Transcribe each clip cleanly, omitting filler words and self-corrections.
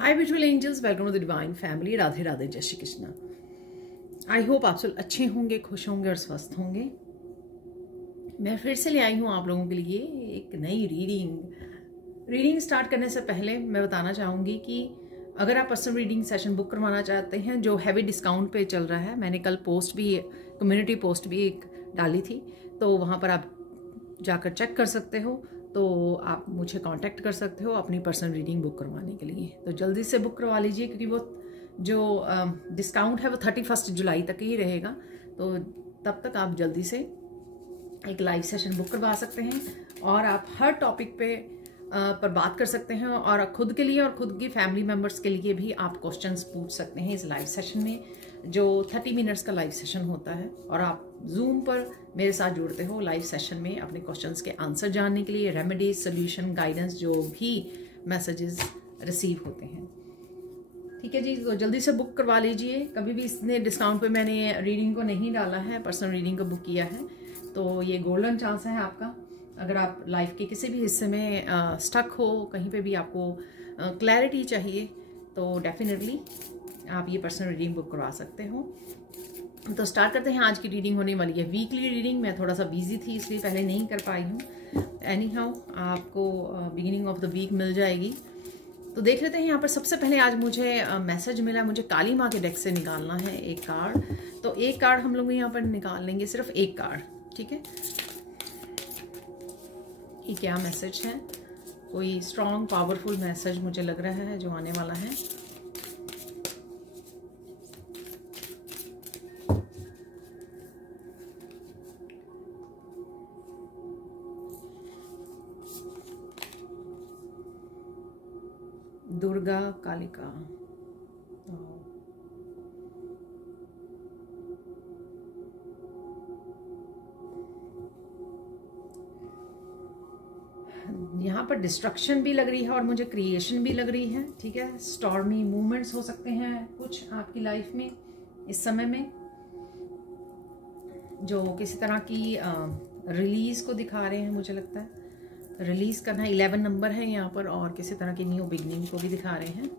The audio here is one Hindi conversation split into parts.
Hi beautiful angels, welcome to the divine family. Radhe Radhe, जय श्री कृष्णा। आई होप आप सब अच्छे होंगे, खुश होंगे और स्वस्थ होंगे। मैं फिर से ले आई हूँ आप लोगों के लिए एक नई रीडिंग स्टार्ट करने से पहले मैं बताना चाहूँगी कि अगर आप पर्सनल रीडिंग सेशन बुक करवाना चाहते हैं जो हैवी डिस्काउंट पे चल रहा है, मैंने कल पोस्ट भी, कम्युनिटी पोस्ट भी एक डाली थी, तो वहाँ पर आप जाकर चेक कर सकते हो। तो आप मुझे कांटेक्ट कर सकते हो अपनी पर्सनल रीडिंग बुक करवाने के लिए। तो जल्दी से बुक करवा लीजिए, क्योंकि वो जो डिस्काउंट है वो 31 जुलाई तक ही रहेगा। तो तब तक आप जल्दी से एक लाइव सेशन बुक करवा सकते हैं और आप हर टॉपिक पर बात कर सकते हैं, और खुद के लिए और खुद की फैमिली मेम्बर्स के लिए भी आप क्वेश्चंस पूछ सकते हैं इस लाइव सेशन में, जो 30 मिनट्स का लाइव सेशन होता है। और आप जूम पर मेरे साथ जुड़ते हो लाइव सेशन में अपने क्वेश्चंस के आंसर जानने के लिए, रेमेडीज, सोल्यूशन, गाइडेंस, जो भी मैसेजेस रिसीव होते हैं। ठीक है जी, तो जल्दी से बुक करवा लीजिए। कभी भी इसने डिस्काउंट पे मैंने रीडिंग को नहीं डाला है, पर्सनल रीडिंग को बुक किया है, तो ये गोल्डन चांस है आपका। अगर आप लाइफ के किसी भी हिस्से में स्टक हो, कहीं पे भी आपको क्लैरिटी चाहिए, तो डेफिनेटली आप ये पर्सनल रीडिंग बुक करवा सकते हो। तो स्टार्ट करते हैं। आज की रीडिंग होने वाली है वीकली रीडिंग। मैं थोड़ा सा बिजी थी इसलिए पहले नहीं कर पाई हूँ। एनी हाउ आपको बिगिनिंग ऑफ द वीक मिल जाएगी। तो देख लेते हैं यहाँ पर। सबसे पहले आज मुझे मैसेज मिला, मुझे काली माँ के डेक से निकालना है एक कार्ड। तो एक कार्ड हम लोग यहाँ पर निकाल लेंगे, सिर्फ एक कार्ड। ठीक है, ये क्या मैसेज है? कोई स्ट्रॉन्ग पावरफुल मैसेज मुझे लग रहा है जो आने वाला है। दुर्गा कालिका। यहाँ पर डिस्ट्रक्शन भी लग रही है और मुझे क्रिएशन भी लग रही है। ठीक है, स्टॉर्मी मूवमेंट्स हो सकते हैं कुछ आपकी लाइफ में इस समय में, जो किसी तरह की रिलीज को दिखा रहे हैं। मुझे लगता है रिलीज करना 11 नंबर है यहाँ पर, और किसी तरह की न्यू बिगनिंग को भी दिखा रहे हैं।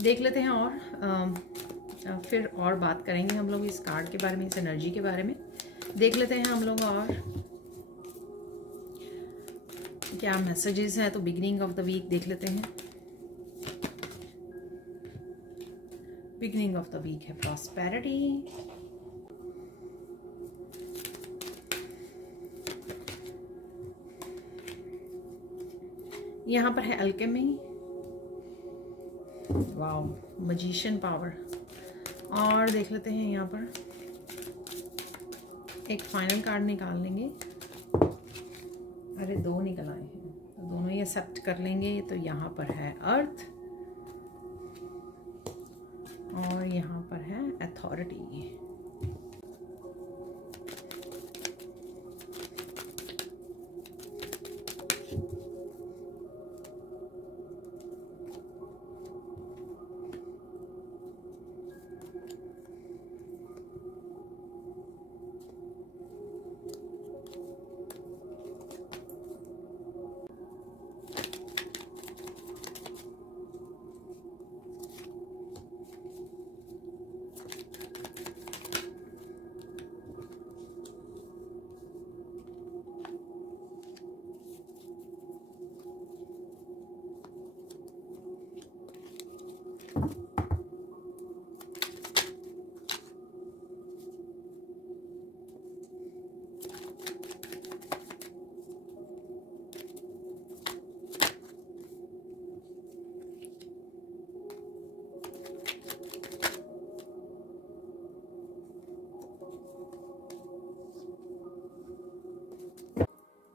देख लेते हैं और फिर और बात करेंगे हम लोग इस कार्ड के बारे में, इस एनर्जी के बारे में देख लेते हैं हम लोग और क्या मैसेजेस हैं। तो बिगिनिंग ऑफ द वीक देख लेते हैं। बिगिनिंग ऑफ द वीक है प्रॉस्पेरिटी, यहाँ पर है अल्केमी, वाओ, मैजिशियन पावर। और देख लेते हैं यहाँ पर एक फाइनल कार्ड निकाल लेंगे। अरे दो निकल आए हैं, तो दोनों ही एक्सेप्ट कर लेंगे। तो यहाँ पर है अर्थ और यहाँ पर है अथॉरिटी।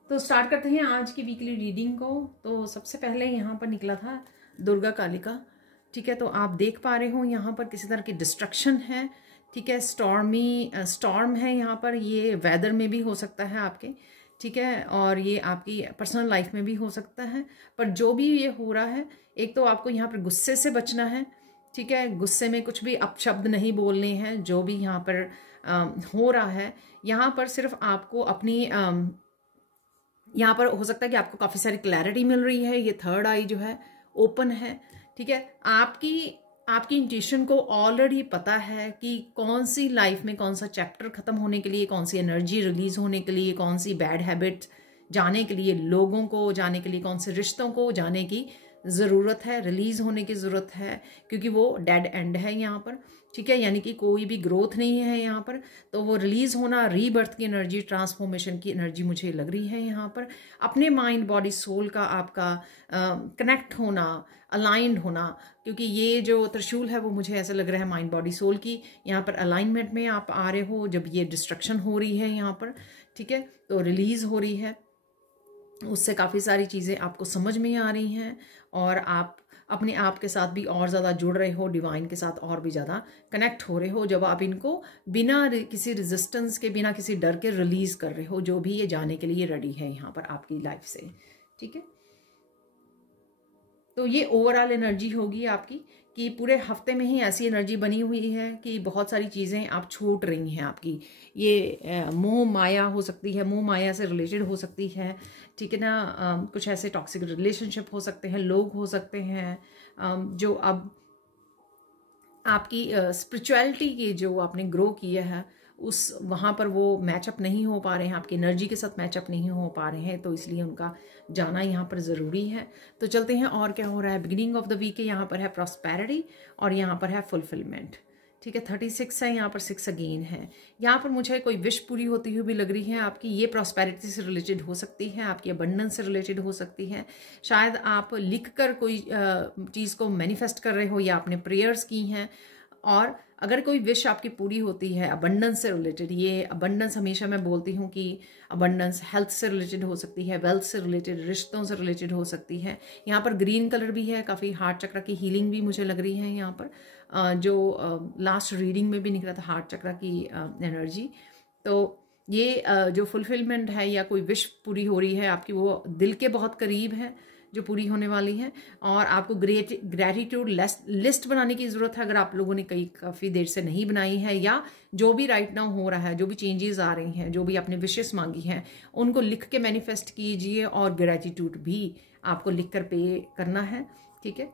तो स्टार्ट करते हैं आज की वीकली रीडिंग को। तो सबसे पहले यहाँ पर निकला था दुर्गा कालिका। ठीक है, तो आप देख पा रहे हो यहाँ पर किसी तरह की डिस्ट्रक्शन है। ठीक है, स्टॉर्म है यहाँ पर। ये वेदर में भी हो सकता है आपके, ठीक है, और ये आपकी पर्सनल लाइफ में भी हो सकता है। पर जो भी ये हो रहा है, एक तो आपको यहाँ पर गुस्से से बचना है। ठीक है, गुस्से में कुछ भी अपशब्द नहीं बोलने हैं। जो भी यहाँ पर हो रहा है, यहाँ पर सिर्फ आपको अपनी यहाँ पर हो सकता है कि आपको काफ़ी सारी क्लैरिटी मिल रही है। ये थर्ड आई जो है ओपन है, ठीक है, आपकी इंट्यूशन को ऑलरेडी पता है कि कौन सी लाइफ में कौन सा चैप्टर खत्म होने के लिए, कौन सी एनर्जी रिलीज होने के लिए, कौन सी बैड हैबिट जाने के लिए, लोगों को जाने के लिए, कौन से रिश्तों को जाने की ज़रूरत है, रिलीज होने की ज़रूरत है, क्योंकि वो डेड एंड है यहाँ पर। ठीक है, यानी कि कोई भी ग्रोथ नहीं है यहाँ पर, तो वो रिलीज होना, रीबर्थ की एनर्जी, ट्रांसफॉर्मेशन की एनर्जी मुझे लग रही है यहाँ पर। अपने माइंड बॉडी सोल का आपका कनेक्ट होना, अलाइंड होना, क्योंकि ये जो त्रिशूल है वो मुझे ऐसा लग रहा है माइंड बॉडी सोल की यहाँ पर अलाइनमेंट में आप आ रहे हो जब ये डिस्ट्रक्शन हो रही है यहाँ पर। ठीक है, तो रिलीज हो रही है, उससे काफ़ी सारी चीज़ें आपको समझ में आ रही हैं और आप अपने आप के साथ भी और ज़्यादा जुड़ रहे हो, डिवाइन के साथ और भी ज़्यादा कनेक्ट हो रहे हो, जब आप इनको बिना किसी रेजिस्टेंस के, बिना किसी डर के रिलीज़ कर रहे हो, जो भी ये जाने के लिए रेडी है यहाँ पर आपकी लाइफ से। ठीक है, तो ये ओवरऑल एनर्जी होगी आपकी कि पूरे हफ्ते में ही ऐसी एनर्जी बनी हुई है कि बहुत सारी चीज़ें आप छूट रही हैं आपकी। ये मोह माया हो सकती है, मोह माया से रिलेटेड हो सकती है। ठीक है ना, कुछ ऐसे टॉक्सिक रिलेशनशिप हो सकते हैं, लोग हो सकते हैं जो अब आपकी स्पिरिचुअलिटी की जो आपने ग्रो किया है उस वहाँ पर वो मैचअप नहीं हो पा रहे हैं, आपकी एनर्जी के साथ मैचअप नहीं हो पा रहे हैं, तो इसलिए उनका जाना यहाँ पर ज़रूरी है। तो चलते हैं और क्या हो रहा है। बिगिनिंग ऑफ द वीक है, यहाँ पर है प्रॉस्पेरिटी और यहाँ पर है फुलफिलमेंट। ठीक है, 36 है, यहाँ पर 6 अगेन है। यहाँ पर मुझे कोई विश पूरी होती हुई भी लग रही है आपकी। ये प्रॉस्पेरिटी से रिलेटेड हो सकती है, आपकी अबंडेंस से रिलेटेड हो सकती है। शायद आप लिख कर कोई चीज़ को मैनिफेस्ट कर रहे हो या आपने प्रेयर्स की हैं, और अगर कोई विश आपकी पूरी होती है अबंडेंस से रिलेटेड, ये अबंडेंस हमेशा मैं बोलती हूँ कि अबंडेंस हेल्थ से रिलेटेड हो सकती है, वेल्थ से रिलेटेड, रिश्तों से रिलेटेड हो सकती है। यहाँ पर ग्रीन कलर भी है, काफ़ी हार्ट चक्र की हीलिंग भी मुझे लग रही है यहाँ पर, जो लास्ट रीडिंग में भी निकला था हार्ट चक्र की एनर्जी। तो ये जो फुलफिलमेंट है या कोई विश पूरी हो रही है आपकी, वो दिल के बहुत करीब है जो पूरी होने वाली है। और आपको ग्रेटिट्यूड लिस्ट बनाने की ज़रूरत है, अगर आप लोगों ने काफ़ी देर से नहीं बनाई है, या जो भी राइट नाउ हो रहा है, जो भी चेंजेस आ रही हैं, जो भी आपने विशेस मांगी हैं, उनको लिख के मैनिफेस्ट कीजिए और ग्रेटिट्यूड भी आपको लिख कर पे करना है। ठीक है,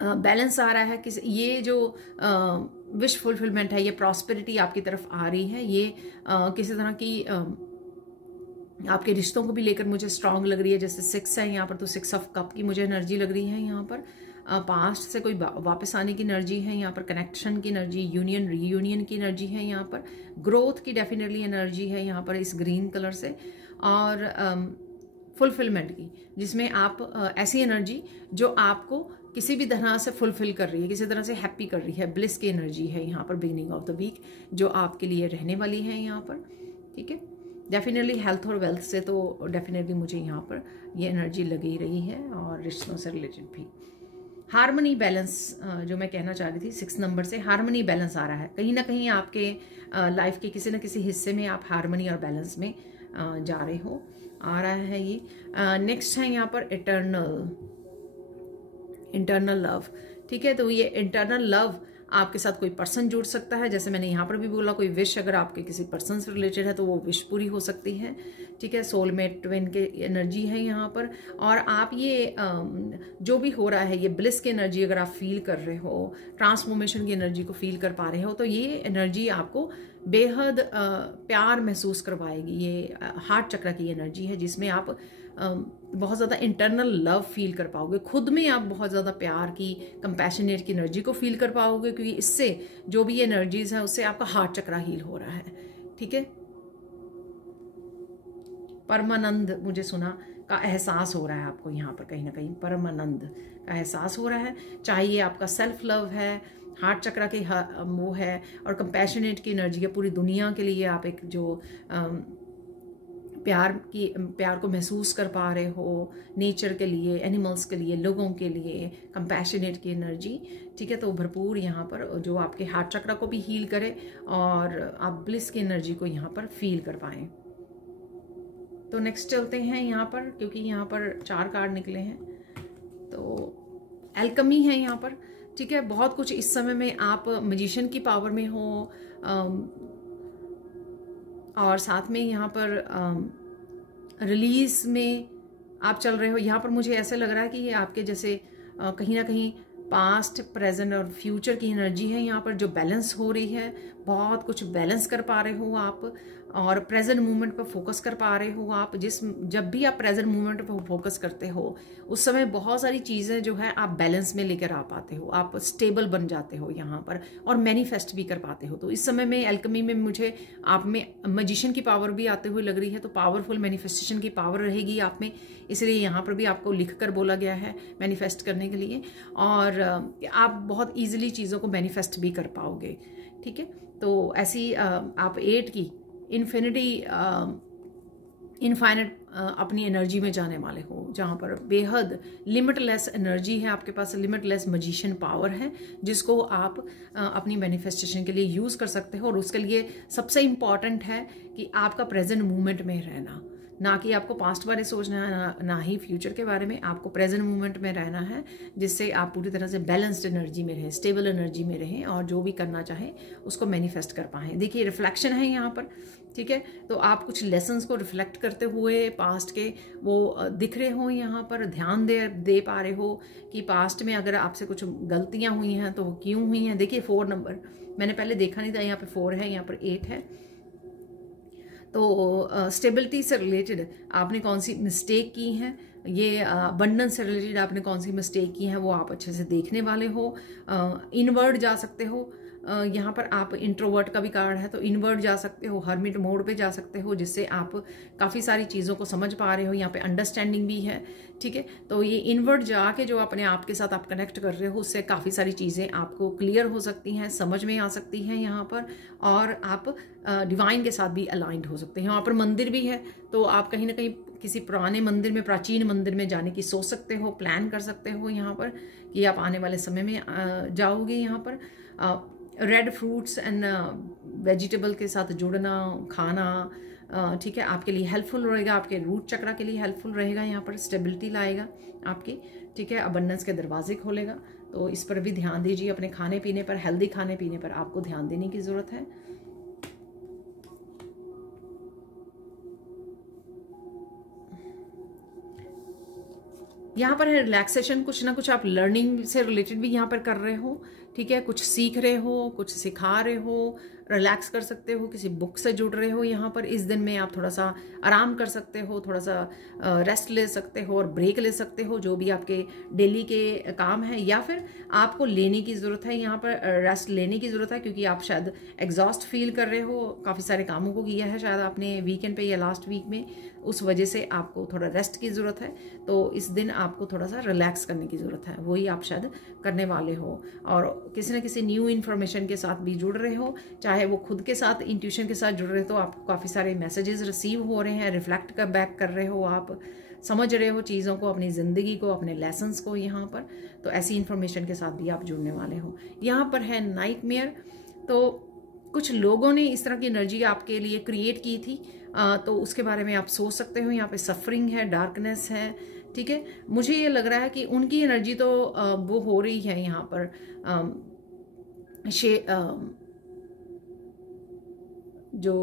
बैलेंस आ रहा है कि ये जो विश फुलफिलमेंट है, ये प्रॉस्पेरिटी आपकी तरफ आ रही है, ये किसी तरह की आपके रिश्तों को भी लेकर मुझे स्ट्रांग लग रही है। जैसे 6 है यहाँ पर, तो 6 ऑफ कप की मुझे एनर्जी लग रही है यहाँ पर। पास्ट से कोई वापस आने की एनर्जी है यहाँ पर, कनेक्शन की एनर्जी, यूनियन रीयूनियन की एनर्जी है यहाँ पर, ग्रोथ की डेफिनेटली एनर्जी है यहाँ पर इस ग्रीन कलर से, और फुलफिलमेंट की, जिसमें आप ऐसी एनर्जी जो आपको किसी भी तरह से फुलफिल कर रही है, किसी तरह से हैप्पी कर रही है, ब्लिस की एनर्जी है यहाँ पर बिगिनिंग ऑफ द वीक जो आपके लिए रहने वाली है यहाँ पर। ठीक है, डेफिनेटली हेल्थ और वेल्थ से तो डेफिनेटली मुझे यहाँ पर ये एनर्जी लगी रही है, और रिश्तों से रिलेटेड भी। हारमनी बैलेंस जो मैं कहना चाह रही थी, 6 नंबर से हारमनी बैलेंस आ रहा है। कहीं ना कहीं आपके लाइफ के किसी न किसी हिस्से में आप हारमनी और बैलेंस में जा रहे हो, आ रहा है ये। नेक्स्ट है यहाँ पर इंटरनल लव। ठीक है, तो ये इंटरनल लव आपके साथ कोई पर्सन जुड़ सकता है, जैसे मैंने यहाँ पर भी बोला, कोई विश अगर आपके किसी पर्सन से रिलेटेड है तो वो विश पूरी हो सकती है। ठीक है, सोलमेट ट्विन के एनर्जी है यहाँ पर, और आप ये जो भी हो रहा है, ये ब्लिस की एनर्जी अगर आप फील कर रहे हो, ट्रांसफॉर्मेशन की एनर्जी को फील कर पा रहे हो, तो ये एनर्जी आपको बेहद प्यार महसूस करवाएगी। ये हार्ट चक्र की एनर्जी है, जिसमें आप बहुत ज़्यादा इंटरनल लव फील कर पाओगे, खुद में आप बहुत ज़्यादा प्यार की, कंपैशनेट की एनर्जी को फील कर पाओगे, क्योंकि इससे जो भी एनर्जीज है उससे आपका हार्ट चक्र हील हो रहा है। ठीक है, परमानंद मुझे सुना का एहसास हो रहा है आपको यहाँ पर, कहीं ना कहीं परमानंद का एहसास हो रहा है। चाहे ये आपका सेल्फ लव है, हार्ट चक्र के वो है, और कंपैशनेट की एनर्जी है, पूरी दुनिया के लिए आप एक जो प्यार को महसूस कर पा रहे हो, नेचर के लिए, एनिमल्स के लिए, लोगों के लिए, कंपैशनेट की एनर्जी। ठीक है, तो भरपूर यहाँ पर जो आपके हार्ट चक्र को भी हील करे और आप ब्लिस की एनर्जी को यहाँ पर फील कर पाएं। तो नेक्स्ट चलते हैं यहाँ पर, क्योंकि यहाँ पर 4 कार्ड निकले हैं, तो एल्कमी है यहाँ पर। ठीक है, बहुत कुछ इस समय में आप मैजिशियन की पावर में हो, और साथ में यहाँ पर रिलीज में आप चल रहे हो। यहाँ पर मुझे ऐसा लग रहा है कि ये आपके जैसे कहीं ना कहीं पास्ट, प्रेजेंट और फ्यूचर की एनर्जी है यहाँ पर जो बैलेंस हो रही है। बहुत कुछ बैलेंस कर पा रहे हो आप, और प्रेजेंट मोमेंट पर फोकस कर पा रहे हो आप। जब भी आप प्रेजेंट मोमेंट पर फोकस करते हो उस समय बहुत सारी चीज़ें जो है आप बैलेंस में लेकर आ पाते हो, आप स्टेबल बन जाते हो यहाँ पर, और मैनिफेस्ट भी कर पाते हो। तो इस समय में एल्केमी में मुझे आप में मैजिशियन की पावर भी आते हुए लग रही है, तो पावरफुल मैनिफेस्टेशन की पावर रहेगी आप में, इसलिए यहाँ पर भी आपको लिख कर बोला गया है मैनिफेस्ट करने के लिए, और आप बहुत ईजिली चीज़ों को मैनिफेस्ट भी कर पाओगे। ठीक है, तो ऐसी आप 8 की इनफाइनेट अपनी एनर्जी में जाने वाले हो, जहाँ पर बेहद लिमिटलेस एनर्जी है आपके पास, लिमिटलेस मैजिशियन पावर है जिसको आप अपनी मैनिफेस्टेशन के लिए यूज़ कर सकते हो। और उसके लिए सबसे इम्पॉर्टेंट है कि आपका प्रेजेंट मोमेंट में रहना, ना कि आपको पास्ट बारे सोचना है, ना ही फ्यूचर के बारे में, आपको प्रेजेंट मोमेंट में रहना है, जिससे आप पूरी तरह से बैलेंस्ड एनर्जी में रहें, स्टेबल एनर्जी में रहें, और जो भी करना चाहें उसको मैनिफेस्ट कर पाएँ। देखिए रिफ्लेक्शन है यहाँ पर, ठीक है, तो आप कुछ लेसन्स को रिफ्लेक्ट करते हुए पास्ट के वो दिख रहे हो, यहाँ पर ध्यान दे पा रहे हो कि पास्ट में अगर आपसे कुछ गलतियाँ हुई हैं तो वो क्यों हुई हैं। देखिए 4 नंबर मैंने पहले देखा नहीं था, यहाँ पे 4 है, यहाँ पर 8 है। तो स्टेबिलिटी से रिलेटेड आपने कौन सी मिस्टेक की है, ये अबंडेंस से रिलेटेड आपने कौन सी मिस्टेक की है वो आप अच्छे से देखने वाले हो। इनवर्ड जा सकते हो, यहाँ पर आप इंट्रोवर्ट का भी कार्ड है तो इनवर्ड जा सकते हो, हर्मिट मोड पे जा सकते हो, जिससे आप काफ़ी सारी चीज़ों को समझ पा रहे हो। यहाँ पे अंडरस्टैंडिंग भी है, ठीक है, तो ये इनवर्ड जाके जो अपने आप के साथ आप कनेक्ट कर रहे हो उससे काफ़ी सारी चीज़ें आपको क्लियर हो सकती हैं, समझ में आ सकती हैं यहाँ पर, और आप डिवाइन के साथ भी अलाइंड हो सकते हैं। यहाँ पर मंदिर भी है तो आप कहीं ना कहीं किसी पुराने मंदिर में, प्राचीन मंदिर में जाने की सोच सकते हो, प्लान कर सकते हो यहाँ पर कि आप आने वाले समय में जाओगे। यहाँ पर रेड फ्रूट्स एंड वेजिटेबल के साथ जुड़ना, खाना, ठीक है, आपके लिए हेल्पफुल रहेगा, आपके रूट चक्रा के लिए हेल्पफुल रहेगा। यहाँ पर स्टेबिलिटी लाएगा आपकी, ठीक है, अबंडेंस के दरवाजे खोलेगा, तो इस पर भी ध्यान दीजिए। अपने खाने पीने पर, हेल्दी खाने पीने पर आपको ध्यान देने की ज़रूरत है। यहाँ पर है रिलैक्सेशन, कुछ ना कुछ आप लर्निंग से रिलेटेड भी यहाँ पर कर रहे हो, ठीक है, कुछ सीख रहे हो, कुछ सिखा रहे हो, रिलैक्स कर सकते हो, किसी बुक से जुड़ रहे हो। यहाँ पर इस दिन में आप थोड़ा सा आराम कर सकते हो, थोड़ा सा रेस्ट ले सकते हो और ब्रेक ले सकते हो, जो भी आपके डेली के काम है, या फिर आपको लेने की ज़रूरत है, यहाँ पर रेस्ट लेने की ज़रूरत है, क्योंकि आप शायद एग्जॉस्ट फील कर रहे हो, काफ़ी सारे कामों को किया है शायद आपने वीकेंड पे या लास्ट वीक में, उस वजह से आपको थोड़ा रेस्ट की ज़रूरत है। तो इस दिन आपको थोड़ा सा रिलैक्स करने की ज़रूरत है, वही आप शायद करने वाले हो, और किसी न किसी न्यू इन्फॉर्मेशन के साथ भी जुड़ रहे हो, चाहे वो खुद के साथ इंट्यूशन के साथ जुड़ रहे हो तो आपको काफ़ी सारे मैसेजेस रिसीव हो रहे हैं, रिफ्लेक्ट कर बैक कर रहे हो, आप समझ रहे हो चीज़ों को, अपनी ज़िंदगी को, अपने लेसन्स को यहाँ पर। तो ऐसी इन्फॉर्मेशन के साथ भी आप जुड़ने वाले हो। यहाँ पर है नाइटमेयर, तो कुछ लोगों ने इस तरह की एनर्जी आपके लिए क्रिएट की थी, तो उसके बारे में आप सोच सकते हो। यहाँ पे सफरिंग है, डार्कनेस है, ठीक है, मुझे ये लग रहा है कि उनकी एनर्जी तो वो हो रही है यहाँ पर जो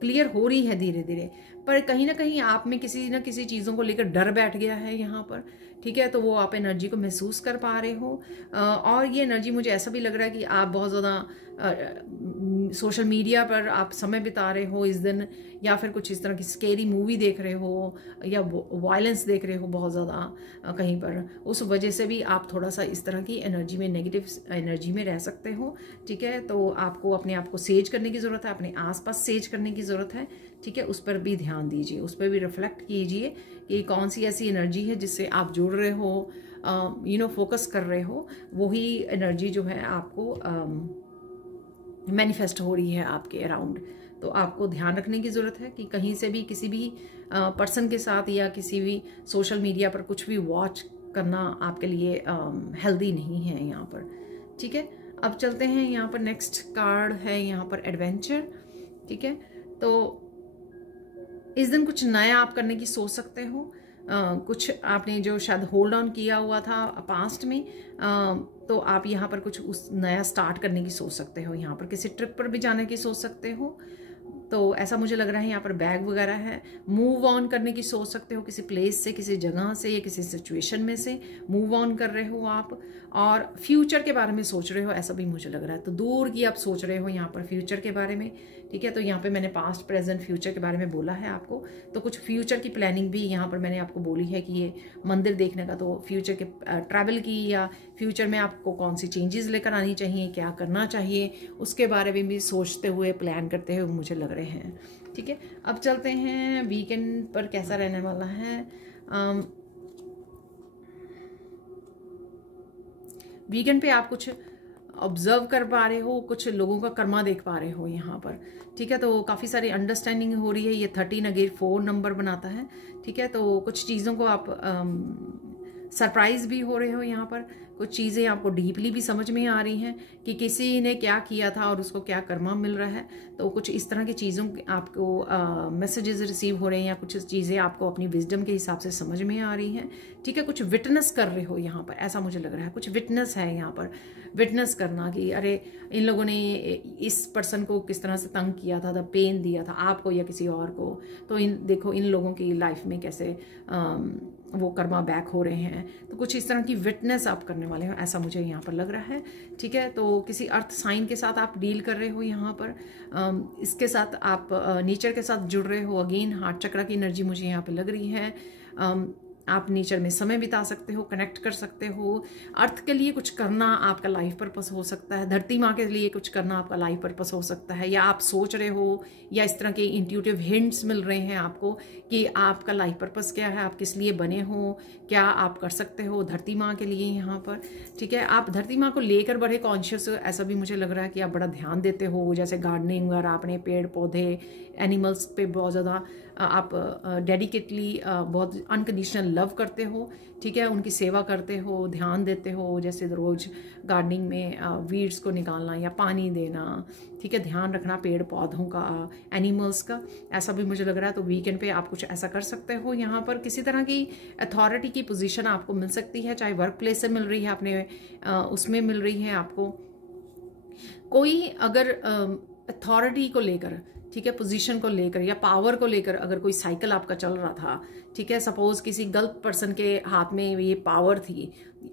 क्लियर हो रही है धीरे धीरे, पर कहीं ना कहीं आप में किसी न किसी चीज़ों को लेकर डर बैठ गया है यहाँ पर, ठीक है, तो वो आप एनर्जी को महसूस कर पा रहे हो। और ये एनर्जी मुझे ऐसा भी लग रहा है कि आप बहुत ज़्यादा सोशल मीडिया पर आप समय बिता रहे हो इस दिन, या फिर कुछ इस तरह की स्केरी मूवी देख रहे हो, या वायलेंस देख रहे हो बहुत ज़्यादा कहीं पर, उस वजह से भी आप थोड़ा सा इस तरह की एनर्जी में, नेगेटिव एनर्जी में रह सकते हो, ठीक है। तो आपको अपने आप को सेज करने की ज़रूरत है, अपने आसपास सेज करने की ज़रूरत है, ठीक है, उस पर भी ध्यान दीजिए, उस पर भी रिफ्लेक्ट कीजिए कि कौन सी ऐसी एनर्जी है जिससे आप जुड़ रहे हो, फोकस कर रहे हो, वही एनर्जी जो है आपको मैनिफेस्ट हो रही है आपके अराउंड। तो आपको ध्यान रखने की ज़रूरत है कि कहीं से भी किसी भी पर्सन के साथ या किसी भी सोशल मीडिया पर कुछ भी वॉच करना आपके लिए हेल्दी नहीं है यहाँ पर, ठीक है। अब चलते हैं, यहाँ पर नेक्स्ट कार्ड है यहाँ पर एडवेंचर, ठीक है। तो इस दिन कुछ नया आप करने की सोच सकते हो, कुछ आपने जो शायद होल्ड ऑन किया हुआ था पास्ट में, तो आप यहाँ पर कुछ उस नया स्टार्ट करने की सोच सकते हो। यहाँ पर किसी ट्रिप पर भी जाने की सोच सकते हो, तो ऐसा मुझे लग रहा है यहाँ पर बैग वगैरह है, मूव ऑन करने की सोच सकते हो, किसी प्लेस से, किसी जगह से या किसी सिचुएशन में से मूव ऑन कर रहे हो आप, और फ्यूचर के बारे में सोच रहे हो, ऐसा भी मुझे लग रहा है। तो दूर की आप सोच रहे हो यहाँ पर फ्यूचर के बारे में, ठीक है। तो यहाँ पे मैंने पास्ट प्रेजेंट फ्यूचर के बारे में बोला है आपको, तो कुछ फ्यूचर की प्लानिंग भी यहाँ पर मैंने आपको बोली है कि ये मंदिर देखने का, तो फ्यूचर के ट्रैवल की या फ्यूचर में आपको कौन सी चेंजेस लेकर आनी चाहिए, क्या करना चाहिए, उसके बारे में भी सोचते हुए प्लान करते हुए मुझे लग रहे हैं, ठीक है। अब चलते हैं वीकेंड पर कैसा रहने वाला है। वीकेंड पे आप कुछ ऑब्जर्व कर पा रहे हो, कुछ लोगों का कर्मा देख पा रहे हो यहाँ पर, ठीक है। तो काफ़ी सारी अंडरस्टैंडिंग हो रही है। ये 13 अगेन 4 नंबर बनाता है, ठीक है। तो कुछ चीज़ों को आप सरप्राइज भी हो रहे हो यहाँ पर, कुछ चीज़ें आपको डीपली भी समझ में आ रही हैं कि किसी ने क्या किया था और उसको क्या कर्मा मिल रहा है। तो कुछ इस तरह की चीज़ों आपको मैसेजेस रिसीव हो रहे हैं, या कुछ चीज़ें आपको अपनी विजडम के हिसाब से समझ में आ रही हैं, ठीक है। कुछ विटनेस कर रहे हो यहाँ पर, ऐसा मुझे लग रहा है। कुछ विटनेस है यहाँ पर, विटनेस करना कि अरे इन लोगों ने इस पर्सन को किस तरह से तंग किया था, पेन दिया था आपको या किसी और को, तो देखो इन लोगों की लाइफ में कैसे वो कर्मा बैक हो रहे हैं। तो कुछ इस तरह की विटनेस आप करने वाले हो, ऐसा मुझे यहाँ पर लग रहा है, ठीक है। तो किसी अर्थ साइन के साथ आप डील कर रहे हो यहाँ पर, इसके साथ आप नेचर के साथ जुड़ रहे हो। अगेन हार्ट चक्रा की एनर्जी मुझे यहाँ पे लग रही है। आप नेचर में समय बिता सकते हो, कनेक्ट कर सकते हो। अर्थ के लिए कुछ करना आपका लाइफ पर्पस हो सकता है, धरती माँ के लिए कुछ करना आपका लाइफ पर्पस हो सकता है, या आप सोच रहे हो, या इस तरह के इंट्यूटिव हिंट्स मिल रहे हैं आपको कि आपका लाइफ पर्पस क्या है, आप किस लिए बने हो, क्या आप कर सकते हो धरती माँ के लिए यहाँ पर, ठीक है। आप धरती माँ को लेकर बड़े कॉन्शियस हो, ऐसा भी मुझे लग रहा है कि आप बड़ा ध्यान देते हो, जैसे गार्डनिंग वगैरह, अपने पेड़ पौधे एनिमल्स पे बहुत ज़्यादा आप डेडिकेटली बहुत अनकंडीशनल लव करते हो, ठीक है। उनकी सेवा करते हो, ध्यान देते हो, जैसे रोज गार्डनिंग में वीड्स को निकालना या पानी देना, ठीक है, ध्यान रखना पेड़ पौधों का, एनिमल्स का, ऐसा भी मुझे लग रहा है। तो वीकेंड पे आप कुछ ऐसा कर सकते हो यहाँ पर। किसी तरह की अथॉरिटी की पोजीशन आपको मिल सकती है, चाहे वर्क प्लेस से मिल रही है, अपने उसमें मिल रही है आपको कोई, अगर अथॉरिटी को लेकर, ठीक है, पोजीशन को लेकर या पावर को लेकर अगर कोई साइकिल आपका चल रहा था, ठीक है, सपोज किसी गलत पर्सन के हाथ में ये पावर थी,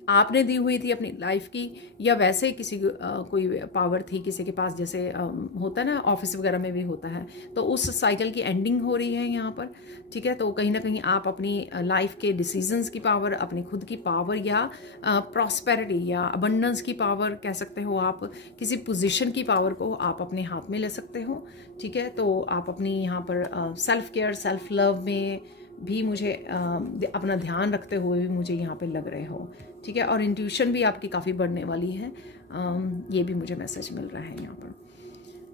आपने दी हुई थी अपनी लाइफ की, या वैसे किसी कोई पावर थी किसी के पास, जैसे होता है ना ऑफिस वगैरह में भी होता है, तो उस साइकिल की एंडिंग हो रही है यहाँ पर, ठीक है। तो कहीं ना कहीं आप अपनी लाइफ के डिसीजंस की पावर, अपनी खुद की पावर, या प्रॉस्पेरिटी या अबंडेंस की पावर कह सकते हो, आप किसी पोजीशन की पावर को आप अपने हाथ में ले सकते हो, ठीक है। तो आप अपनी यहाँ पर सेल्फ केयर, सेल्फ लव में भी मुझे अपना ध्यान रखते हुए भी मुझे यहाँ पे लग रहे हो, ठीक है। और इंट्यूशन भी आपकी काफ़ी बढ़ने वाली है, ये भी मुझे मैसेज मिल रहा है यहाँ पर,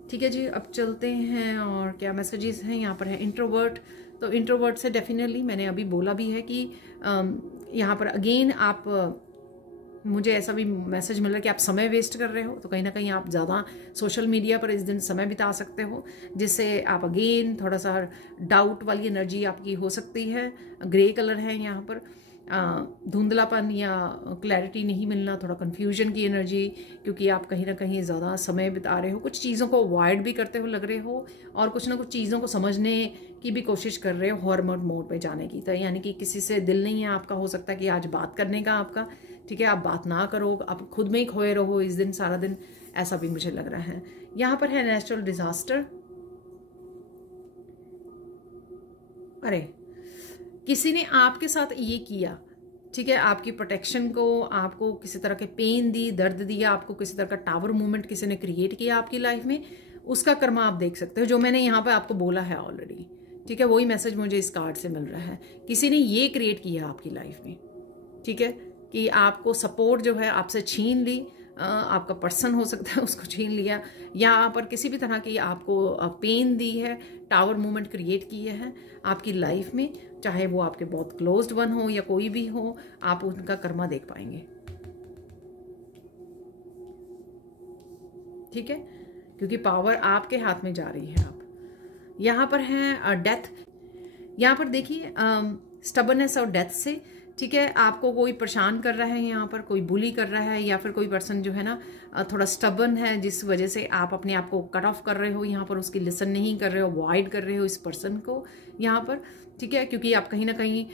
ठीक है जी। अब चलते हैं और क्या मैसेजेस हैं यहाँ पर। है इंट्रोवर्ट, तो इंट्रोवर्ट से डेफिनेटली मैंने अभी बोला भी है कि यहाँ पर अगेन आप, मुझे ऐसा भी मैसेज मिल रहा है कि आप समय वेस्ट कर रहे हो, तो कहीं ना कहीं आप ज़्यादा सोशल मीडिया पर इस दिन समय बिता सकते हो, जिससे आप अगेन थोड़ा सा डाउट वाली एनर्जी आपकी हो सकती है। ग्रे कलर है यहाँ पर, धुंधलापन या क्लैरिटी नहीं मिलना, थोड़ा कन्फ्यूजन की एनर्जी, क्योंकि आप कहीं ना कहीं ज़्यादा समय बिता रहे हो, कुछ चीज़ों को अवॉइड भी करते हुए लग रहे हो, और कुछ ना कुछ चीज़ों को समझने की भी कोशिश कर रहे हो, हॉर्मोन मोड पे जाने की। तो यानी कि किसी से दिल नहीं है आपका, हो सकता है कि आज बात करने का आपका, ठीक है, आप बात ना करो, आप खुद में ही खोए रहो इस दिन सारा दिन, ऐसा भी मुझे लग रहा है। यहाँ पर है नेचुरल डिजास्टर, अरे किसी ने आपके साथ ये किया, ठीक है, आपकी प्रोटेक्शन को, आपको किसी तरह के पेन दी, दर्द दिया, आपको किसी तरह का टावर मूवमेंट किसी ने क्रिएट किया आपकी लाइफ में, उसका कर्मा आप देख सकते हो, जो मैंने यहाँ पे आपको बोला है ऑलरेडी, ठीक है। वही मैसेज मुझे इस कार्ड से मिल रहा है, किसी ने ये क्रिएट किया आपकी लाइफ में, ठीक है, कि आपको सपोर्ट जो है आपसे छीन ली, आपका पर्सन हो सकता है उसको छीन लिया, या पर किसी भी तरह की आपको पेन दी है, टावर मूवमेंट क्रिएट किए हैं आपकी लाइफ में, चाहे वो आपके बहुत क्लोज्ड वन हो या कोई भी हो, आप उनका कर्मा देख पाएंगे, ठीक है, क्योंकि पावर आपके हाथ में जा रही है। आप यहाँ पर है डेथ, यहाँ पर देखिए स्टबर्नेस और डेथ से ठीक है, आपको कोई परेशान कर रहा है, यहाँ पर कोई बुली कर रहा है, या फिर कोई पर्सन जो है ना थोड़ा स्टबन है, जिस वजह से आप अपने आप को कट ऑफ कर रहे हो, यहाँ पर उसकी लिसन नहीं कर रहे हो, अवॉइड कर रहे हो इस पर्सन को यहाँ पर। ठीक है, क्योंकि आप कहीं ना कहीं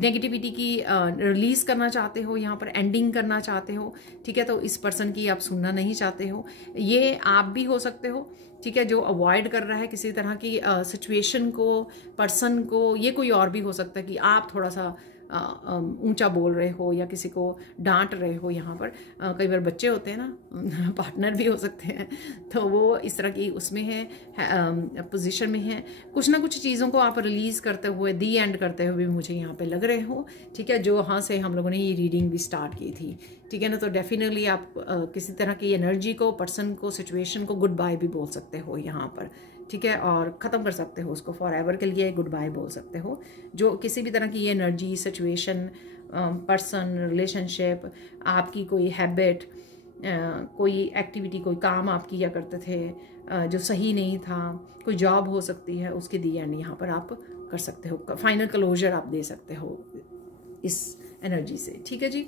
नेगेटिविटी की रिलीज करना चाहते हो, यहाँ पर एंडिंग करना चाहते हो। ठीक है, तो इस पर्सन की आप सुनना नहीं चाहते हो। ये आप भी हो सकते हो, ठीक है, जो अवॉइड कर रहा है किसी तरह की सिचुएशन को, पर्सन को। ये कोई और भी हो सकता है कि आप थोड़ा सा ऊंचा बोल रहे हो या किसी को डांट रहे हो। यहाँ पर कई बार बच्चे होते हैं ना, पार्टनर भी हो सकते हैं, तो वो इस तरह की उसमें है पोजीशन में है। कुछ ना कुछ चीज़ों को आप रिलीज करते हुए, दी एंड करते हुए भी मुझे यहाँ पे लग रहे हो। ठीक है, जो वहाँ से हम लोगों ने ये रीडिंग भी स्टार्ट की थी। ठीक है ना, तो डेफिनेटली आप किसी तरह की एनर्जी को, पर्सन को, सिचुएशन को गुड बाय भी बोल सकते हो यहाँ पर। ठीक है, और ख़त्म कर सकते हो उसको, फॉर एवर के लिए गुड बाय बोल सकते हो। जो किसी भी तरह की एनर्जी, सिचुएशन, पर्सन, रिलेशनशिप, आपकी कोई हैबिट, कोई एक्टिविटी, कोई काम आप किया करते थे जो सही नहीं था, कोई जॉब हो सकती है, उसकी दी एंड यहाँ पर आप कर सकते हो। फाइनल क्लोजर आप दे सकते हो इस एनर्जी से। ठीक है जी,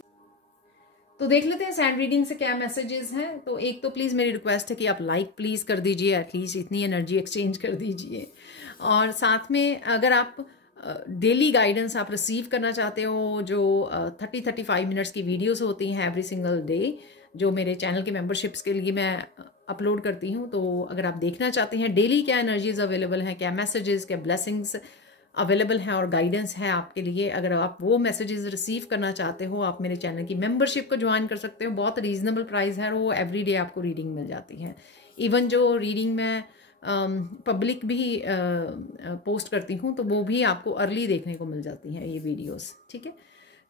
तो देख लेते हैं सैंड रीडिंग से क्या मैसेजेस हैं। तो एक तो प्लीज़ मेरी रिक्वेस्ट है कि आप लाइक प्लीज़ कर दीजिए, एटलीस्ट इतनी एनर्जी एक्सचेंज कर दीजिए। और साथ में अगर आप डेली गाइडेंस आप रिसीव करना चाहते हो, जो 30-35 मिनट्स की वीडियोस होती हैं एवरी सिंगल डे, जो मेरे चैनल के मेंबरशिप्स के लिए मैं अपलोड करती हूँ, तो अगर आप देखना चाहते हैं डेली क्या एनर्जीज अवेलेबल हैं, क्या मैसेजेस, क्या ब्लेसिंग्स अवेलेबल हैं और गाइडेंस है आपके लिए, अगर आप वो मैसेजेस रिसीव करना चाहते हो, आप मेरे चैनल की मेंबरशिप को ज्वाइन कर सकते हो। बहुत रीजनेबल प्राइस है, वो एवरीडे आपको रीडिंग मिल जाती है। इवन जो रीडिंग मैं पब्लिक भी पोस्ट करती हूँ, तो वो भी आपको अर्ली देखने को मिल जाती हैं ये वीडियोस। ठीक है,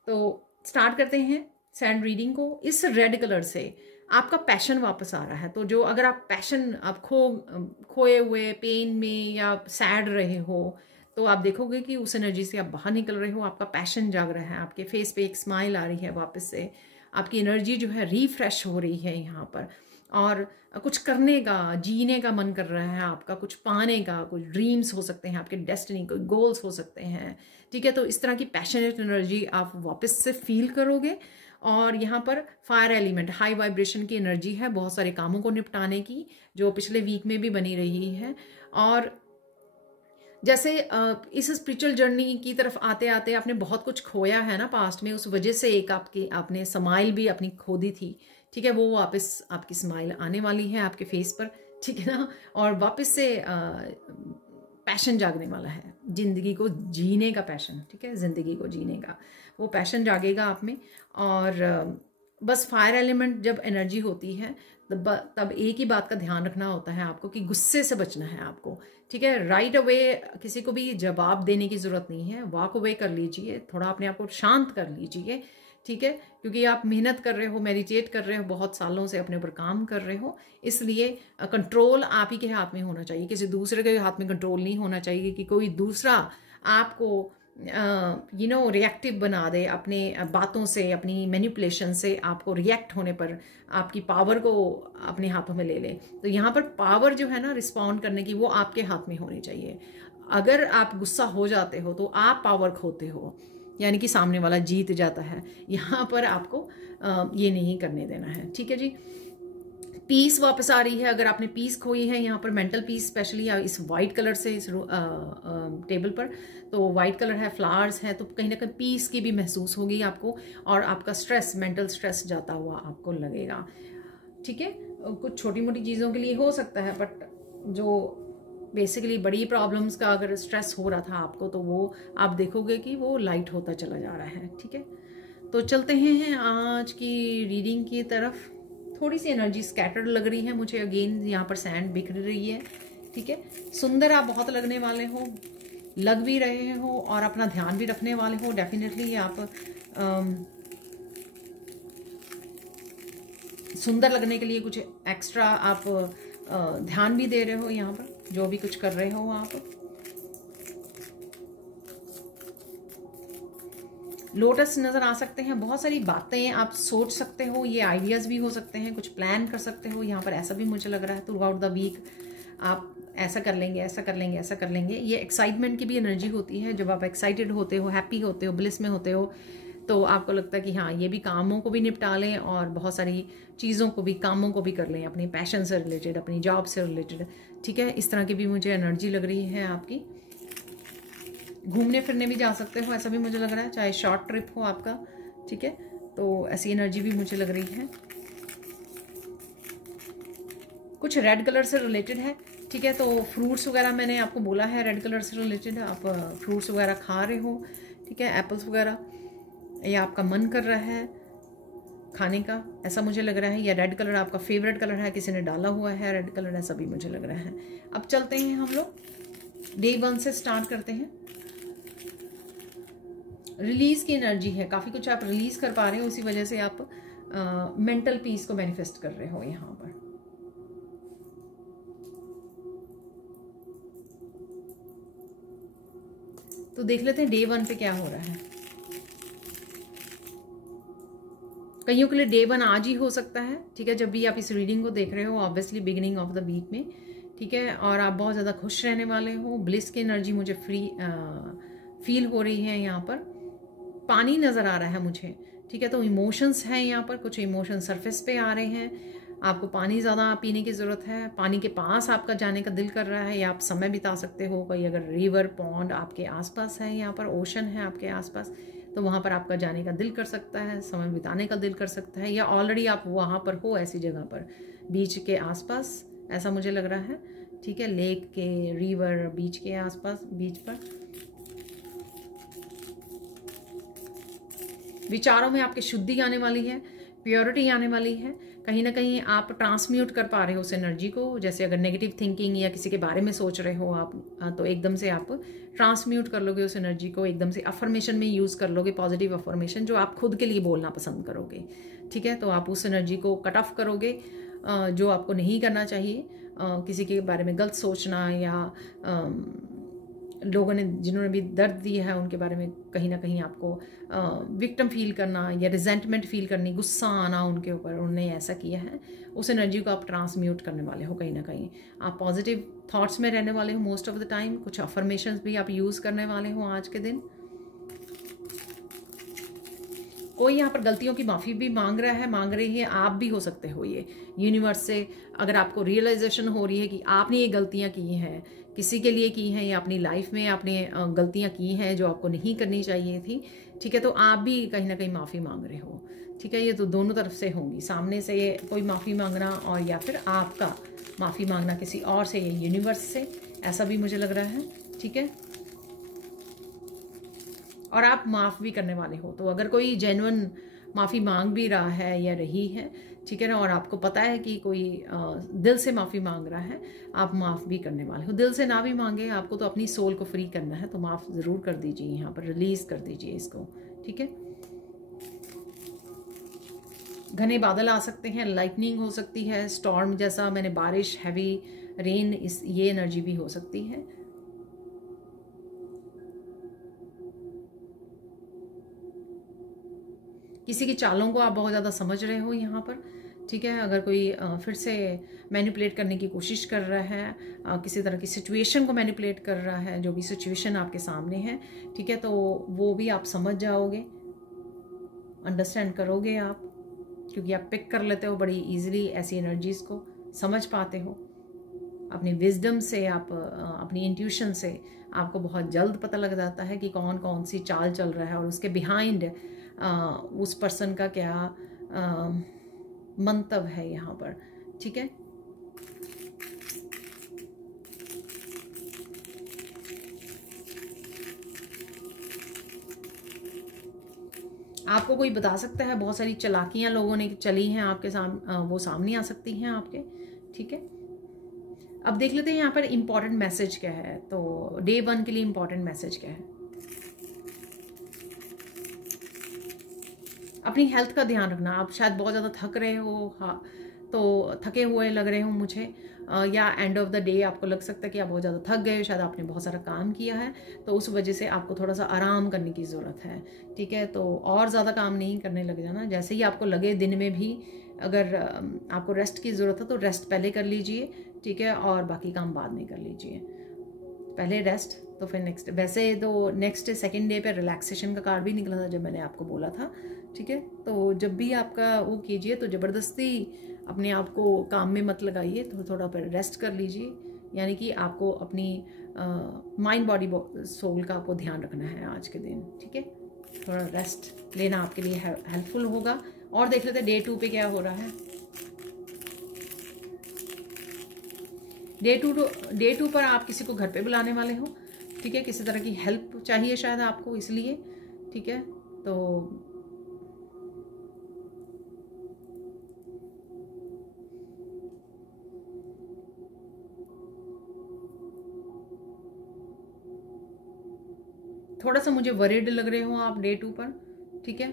तो स्टार्ट करते हैं सैंड रीडिंग को। इस रेड कलर से आपका पैशन वापस आ रहा है। तो जो अगर आप पैशन, आप खोए हुए, पेन में या सैड रहे हो, तो आप देखोगे कि उस एनर्जी से आप बाहर निकल रहे हो, आपका पैशन जाग रहा है, आपके फेस पे एक स्माइल आ रही है वापस से, आपकी एनर्जी जो है रिफ्रेश हो रही है यहाँ पर, और कुछ करने का, जीने का मन कर रहा है आपका, कुछ पाने का, कुछ ड्रीम्स हो सकते हैं आपके, डेस्टिनी, कोई गोल्स हो सकते हैं। ठीक है, तो इस तरह की पैशनेट एनर्जी आप वापस से फील करोगे। और यहाँ पर फायर एलिमेंट, हाई वाइब्रेशन की एनर्जी है, बहुत सारे कामों को निपटाने की, जो पिछले वीक में भी बनी रही है। और जैसे इस स्पिरिचुअल जर्नी की तरफ आते आते आपने बहुत कुछ खोया है ना पास्ट में, उस वजह से एक आपने स्माइल भी अपनी खो दी थी। ठीक है, वो वापस आपकी स्माइल आने वाली है आपके फेस पर। ठीक है ना, और वापस से पैशन जागने वाला है, जिंदगी को जीने का पैशन। ठीक है, जिंदगी को जीने का वो पैशन जागेगा आप में। और बस फायर एलिमेंट जब एनर्जी होती है, तब एक ही बात का ध्यान रखना होता है आपको कि गुस्से से बचना है आपको। ठीक है, राइट अवे किसी को भी जवाब देने की जरूरत नहीं है, वॉक अवे कर लीजिए, थोड़ा अपने आप को शांत कर लीजिए। ठीक है, क्योंकि आप मेहनत कर रहे हो, मेडिटेट कर रहे हो, बहुत सालों से अपने ऊपर काम कर रहे हो, इसलिए कंट्रोल आप ही के हाथ में होना चाहिए, किसी दूसरे के हाथ में कंट्रोल नहीं होना चाहिए कि कोई दूसरा आपको रिएक्टिव बना दे अपने बातों से, अपनी मैनिपुलेशन से, आपको रिएक्ट होने पर आपकी पावर को अपने हाथों में ले ले। तो यहाँ पर पावर जो है ना रिस्पॉन्ड करने की, वो आपके हाथ में होनी चाहिए। अगर आप गुस्सा हो जाते हो तो आप पावर खोते हो, यानी कि सामने वाला जीत जाता है। यहाँ पर आपको ये नहीं करने देना है। ठीक है जी, पीस वापस आ रही है। अगर आपने पीस खोई है यहाँ पर, मेंटल पीस स्पेशली इस वाइट कलर से, इस टेबल पर, तो वाइट कलर है, फ्लावर्स है, तो कहीं ना कहीं पीस की भी महसूस होगी आपको, और आपका स्ट्रेस, मेंटल स्ट्रेस जाता हुआ आपको लगेगा। ठीक है, कुछ छोटी मोटी चीज़ों के लिए हो सकता है, बट जो बेसिकली बड़ी प्रॉब्लम्स का अगर स्ट्रेस हो रहा था आपको, तो वो आप देखोगे कि वो लाइट होता चला जा रहा है। ठीक है, तो चलते हैं आज की रीडिंग की तरफ। थोड़ी सी एनर्जी स्कैटर्ड लग रही है मुझे, अगेन यहाँ पर सैंड बिखर रही है। ठीक है, सुंदर आप बहुत लगने वाले हो, लग भी रहे हो, और अपना ध्यान भी रखने वाले हो। डेफिनेटली आप सुंदर लगने के लिए कुछ एक्स्ट्रा आप ध्यान भी दे रहे हो यहाँ पर, जो भी कुछ कर रहे हो आप। लोटस नजर आ सकते हैं, बहुत सारी बातें आप सोच सकते हो, ये आइडियाज भी हो सकते हैं, कुछ प्लान कर सकते हो यहाँ पर, ऐसा भी मुझे लग रहा है। थ्रू आउट द वीक आप ऐसा कर लेंगे, ऐसा कर लेंगे, ऐसा कर लेंगे। ये एक्साइटमेंट की भी एनर्जी होती है, जब आप एक्साइटेड होते हो, हैप्पी होते हो, ब्लिस में होते हो, तो आपको लगता है कि हाँ ये भी कामों को भी निपटा लें और बहुत सारी चीज़ों को भी, कामों को भी कर लें, अपने पैशन से रिलेटेड, अपनी जॉब से रिलेटेड, ठीक है। इस तरह की भी मुझे एनर्जी लग रही है आपकी। घूमने फिरने भी जा सकते हो, ऐसा भी मुझे लग रहा है, चाहे शॉर्ट ट्रिप हो आपका, ठीक है। तो ऐसी एनर्जी भी मुझे लग रही है। कुछ रेड कलर से रिलेटेड है, ठीक है। तो फ्रूट्स वगैरह मैंने आपको बोला है रेड कलर से रिलेटेड, आप फ्रूट्स वगैरह खा रहे हो, ठीक है, एप्पल्स वगैरह, या आपका मन कर रहा है खाने का, ऐसा मुझे लग रहा है। या रेड कलर आपका फेवरेट कलर है, किसी ने डाला हुआ है रेड कलर, ऐसा भी मुझे लग रहा है। अब चलते हैं हम लोग डे 1 से स्टार्ट करते हैं। रिलीज की एनर्जी है, काफ़ी कुछ आप रिलीज कर पा रहे हो, उसी वजह से आप मेंटल पीस को मैनिफेस्ट कर रहे हो यहाँ पर। तो देख लेते हैं डे 1 पे क्या हो रहा है। कईयों के लिए डे 1 आज ही हो सकता है, ठीक है, जब भी आप इस रीडिंग को देख रहे हो, obviously beginning of the week में, ठीक है। और आप बहुत ज़्यादा खुश रहने वाले हो। ब्लिस की एनर्जी मुझे फील हो रही है यहाँ पर। पानी नज़र आ रहा है मुझे, ठीक है। तो इमोशंस हैं यहाँ पर, कुछ इमोशन सरफेस पे आ रहे हैं। आपको पानी ज़्यादा पीने की ज़रूरत है, पानी के पास आपका जाने का दिल कर रहा है, या आप समय बिता सकते हो। कोई अगर रिवर, पॉन्ड आपके आसपास है, यहाँ पर ओशन है आपके आसपास, तो वहाँ पर आपका जाने का दिल कर सकता है, समय बिताने का दिल कर सकता है। या ऑलरेडी आप वहाँ पर हो, ऐसी जगह पर, बीच के आसपास, ऐसा मुझे लग रहा है, ठीक है। लेक के, रिवर, बीच के आसपास, बीच पर। विचारों में आपकी शुद्धि आने वाली है, प्योरिटी आने वाली है। कहीं ना कहीं आप ट्रांसम्यूट कर पा रहे हो उस एनर्जी को। जैसे अगर नेगेटिव थिंकिंग या किसी के बारे में सोच रहे हो आप, तो एकदम से आप ट्रांसम्यूट कर लोगे उस एनर्जी को, एकदम से अफर्मेशन में यूज़ कर लोगे, पॉजिटिव अफर्मेशन जो आप खुद के लिए बोलना पसंद करोगे, ठीक है। तो आप उस एनर्जी को कट ऑफ करोगे, जो आपको नहीं करना चाहिए। किसी के बारे में गलत सोचना, या लोगों ने जिन्होंने भी दर्द दिया है उनके बारे में कहीं ना कहीं आपको विक्टिम फील करना, या रिजेंटमेंट फील करनी, गुस्सा आना उनके ऊपर, उन्होंने ऐसा किया है, उस एनर्जी को आप ट्रांसम्यूट करने वाले हो। कहीं ना कहीं आप पॉजिटिव थॉट्स में रहने वाले हो मोस्ट ऑफ द टाइम। कुछ अफर्मेशंस भी आप यूज़ करने वाले हो आज के दिन। कोई यहाँ पर गलतियों की माफ़ी भी मांग रहा है, मांग रही है, आप भी हो सकते हो ये यूनिवर्स से। अगर आपको रियलाइजेशन हो रही है कि आपने ये गलतियाँ की हैं, किसी के लिए की हैं, या अपनी लाइफ में आपने गलतियाँ की हैं जो आपको नहीं करनी चाहिए थी, ठीक है, तो आप भी कहीं ना कहीं माफ़ी मांग रहे हो, ठीक है। ये तो दोनों तरफ से होंगी, सामने से कोई माफ़ी मांगना, और या फिर आपका माफ़ी मांगना किसी और से, यूनिवर्स से, ऐसा भी मुझे लग रहा है, ठीक है। और आप माफ़ भी करने वाले हो। तो अगर कोई जेन्युइन माफ़ी मांग भी रहा है या रही है, ठीक है ना, और आपको पता है कि कोई दिल से माफ़ी मांग रहा है, आप माफ़ भी करने वाले हो। दिल से ना भी मांगे, आपको तो अपनी सोल को फ्री करना है, तो माफ़ ज़रूर कर दीजिए, यहाँ पर रिलीज़ कर दीजिए इसको, ठीक है। घने बादल आ सकते हैं, लाइटनिंग हो सकती है, स्टॉर्म जैसा, मैंने बारिश, हैवी रेन, ये एनर्जी भी हो सकती है। किसी की चालों को आप बहुत ज़्यादा समझ रहे हो यहाँ पर, ठीक है। अगर कोई फिर से मैनिपुलेट करने की कोशिश कर रहा है, किसी तरह की सिचुएशन को मैनिपुलेट कर रहा है, जो भी सिचुएशन आपके सामने है, ठीक है, तो वो भी आप समझ जाओगे, अंडरस्टैंड करोगे आप, क्योंकि आप पिक कर लेते हो बड़ी इजीली ऐसी एनर्जीज़ को, समझ पाते हो अपनी विजडम से, आप अपनी इंट्यूशन से आपको बहुत जल्द पता लग जाता है कि कौन कौन सी चाल चल रहा है, और उसके बिहाइंड उस पर्सन का क्या मंतव्य है यहाँ पर, ठीक है। आपको कोई बता सकता है, बहुत सारी चालाकियां लोगों ने चली हैं आपके सामने, वो सामने आ सकती हैं आपके, ठीक है। अब देख लेते हैं यहाँ पर इम्पोर्टेंट मैसेज क्या है। तो डे 1 के लिए इम्पोर्टेंट मैसेज क्या है। अपनी हेल्थ का ध्यान रखना। आप शायद बहुत ज़्यादा थक रहे हो, हाँ, तो थके हुए लग रहे हो मुझे, या एंड ऑफ द डे आपको लग सकता है कि आप बहुत ज़्यादा थक गए, शायद आपने बहुत सारा काम किया है, तो उस वजह से आपको थोड़ा सा आराम करने की ज़रूरत है, ठीक है। तो और ज़्यादा काम नहीं करने लग जाना। जैसे ही आपको लगे दिन में भी अगर आपको रेस्ट की ज़रूरत है, तो रेस्ट पहले कर लीजिए, ठीक है, और बाकी काम बाद में कर लीजिए। पहले रेस्ट, तो फिर नेक्स्ट। वैसे तो नेक्स्ट सेकंड डे पे रिलैक्सेशन का कार्ड भी निकला था जब मैंने आपको बोला था, ठीक है। तो जब भी आपका वो कीजिए तो ज़बरदस्ती अपने आप को काम में मत लगाइए, थोड़ा पर रेस्ट कर लीजिए। यानी कि आपको अपनी माइंड बॉडी सोल का आपको ध्यान रखना है आज के दिन, ठीक है। थोड़ा रेस्ट लेना आपके लिए हेल्पफुल होगा। और देख लेते डे 2 पे क्या हो रहा है। डे टू पर आप किसी को घर पे बुलाने वाले हो, ठीक है। किसी तरह की हेल्प चाहिए शायद आपको, इसलिए, ठीक है। तो थोड़ा सा मुझे वरीड लग रहे हो आप डे 2 पर, ठीक है।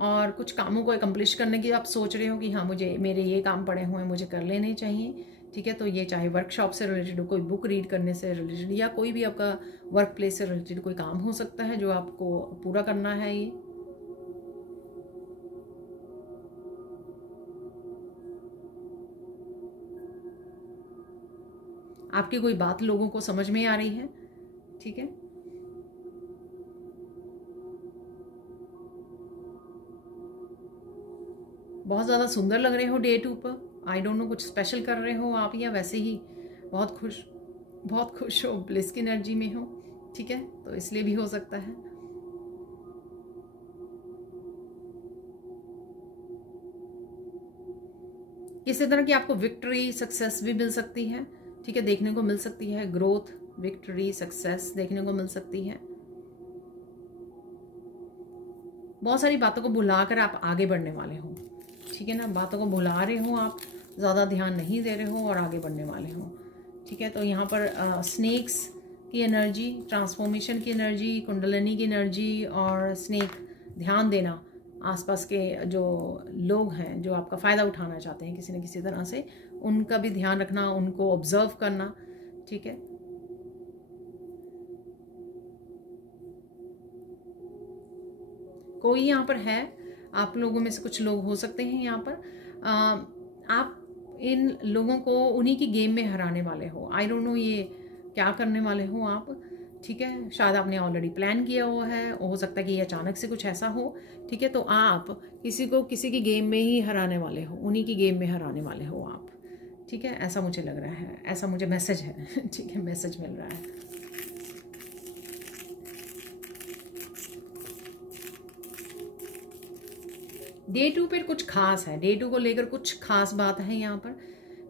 और कुछ कामों को एकम्प्लिश करने की आप सोच रहे हो कि हाँ मुझे मेरे ये काम पड़े हुए हैं, मुझे कर लेने चाहिए, ठीक है। तो ये चाहे वर्कशॉप से रिलेटेड हो, कोई बुक रीड करने से रिलेटेड, या कोई भी आपका वर्क प्लेस से रिलेटेड कोई काम हो सकता है जो आपको पूरा करना है। ये आपकी कोई बात लोगों को समझ में आ रही है, ठीक है। बहुत ज़्यादा सुंदर लग रहे हो डे 2 पर। आई डोंट नो कुछ स्पेशल कर रहे हो आप, या वैसे ही बहुत खुश हो, ब्लिस की एनर्जी में हो, ठीक है। तो इसलिए भी हो सकता है। किसी तरह की आपको विक्ट्री सक्सेस भी मिल सकती है, ठीक है, देखने को मिल सकती है। ग्रोथ, विक्ट्री, सक्सेस देखने को मिल सकती है। बहुत सारी बातों को भुलाकर आप आगे बढ़ने वाले हो, ठीक है ना। बातों को भुला रहे हो आप, ज़्यादा ध्यान नहीं दे रहे हो और आगे बढ़ने वाले हो, ठीक है। तो यहाँ पर स्नेक्स की एनर्जी, ट्रांसफॉर्मेशन की एनर्जी, कुंडलिनी की एनर्जी और स्नेक, ध्यान देना आसपास के जो लोग हैं जो आपका फ़ायदा उठाना चाहते हैं किसी न किसी तरह से, उनका भी ध्यान रखना, उनको ऑब्जर्व करना, ठीक है। कोई यहाँ पर है, आप लोगों में से कुछ लोग हो सकते हैं यहाँ पर आप इन लोगों को उन्हीं की गेम में हराने वाले हो। आई डोंट नो ये क्या करने वाले हो आप, ठीक है। शायद आपने ऑलरेडी प्लान किया हुआ है, हो सकता है कि ये अचानक से कुछ ऐसा हो, ठीक है। तो आप किसी की गेम में ही हराने वाले हो, उन्हीं की गेम में हराने वाले हो आप, ठीक है। ऐसा मुझे लग रहा है, ऐसा मुझे मैसेज है ठीक है, मैसेज मिल रहा है। डे 2 पर कुछ खास है, डे 2 को लेकर कुछ खास बात है यहाँ पर।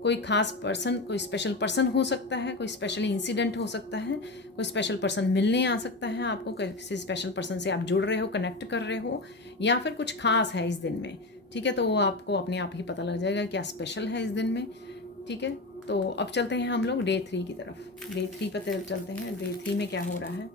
कोई खास पर्सन, कोई स्पेशल पर्सन हो सकता है, कोई स्पेशल इंसिडेंट हो सकता है, कोई स्पेशल पर्सन मिलने आ सकता है आपको, किसी स्पेशल पर्सन से आप जुड़ रहे हो, कनेक्ट कर रहे हो, या फिर कुछ खास है इस दिन में, ठीक है। तो वो आपको अपने आप ही पता लग जाएगा क्या स्पेशल है इस दिन में, ठीक है। तो अब चलते हैं हम लोग डे 3 की तरफ। डे 3 पर चलते हैं, डे 3 में क्या हो रहा है।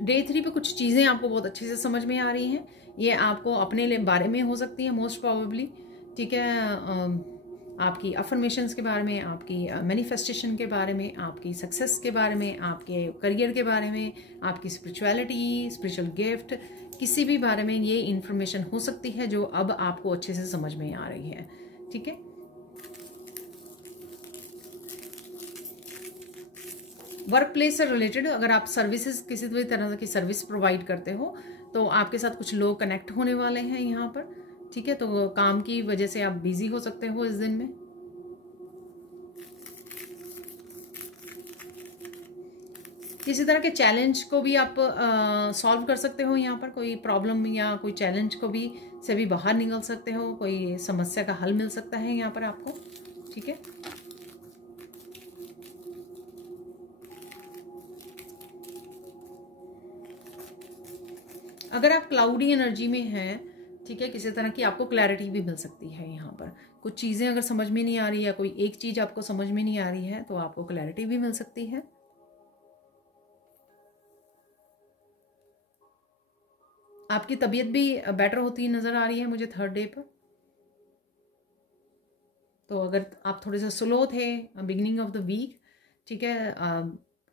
डे 3 पे कुछ चीज़ें आपको बहुत अच्छे से समझ में आ रही हैं। ये आपको अपने बारे में हो सकती है मोस्ट प्रोबेबली, ठीक है। आपकी अफर्मेशंस के बारे में, आपकी मैनिफेस्टेशन के बारे में, आपकी सक्सेस के बारे में, आपके करियर के बारे में, आपकी स्पिरिचुअलिटी, स्पिरिचुअल गिफ्ट, किसी भी बारे में ये इन्फॉर्मेशन हो सकती है जो अब आपको अच्छे से समझ में आ रही है, ठीक है। वर्क प्लेस से रिलेटेड अगर आप सर्विसेज, किसी भी तरह की सर्विस प्रोवाइड करते हो, तो आपके साथ कुछ लोग कनेक्ट होने वाले हैं यहाँ पर, ठीक है। तो काम की वजह से आप बिजी हो सकते हो इस दिन में। किसी तरह के चैलेंज को भी आप सॉल्व कर सकते हो यहाँ पर। कोई प्रॉब्लम या कोई चैलेंज को भी से भी बाहर निकल सकते हो, कोई समस्या का हल मिल सकता है यहाँ पर आपको, ठीक है। अगर आप क्लाउडी एनर्जी में हैं, ठीक है, किसी तरह की आपको क्लैरिटी भी मिल सकती है यहाँ पर। कुछ चीज़ें अगर समझ में नहीं आ रही है, कोई एक चीज़ आपको समझ में नहीं आ रही है, तो आपको क्लैरिटी भी मिल सकती है। आपकी तबीयत भी बेटर होती नज़र आ रही है मुझे थर्ड डे पर। तो अगर आप थोड़े से स्लो थे बिगिनिंग ऑफ द वीक, ठीक है,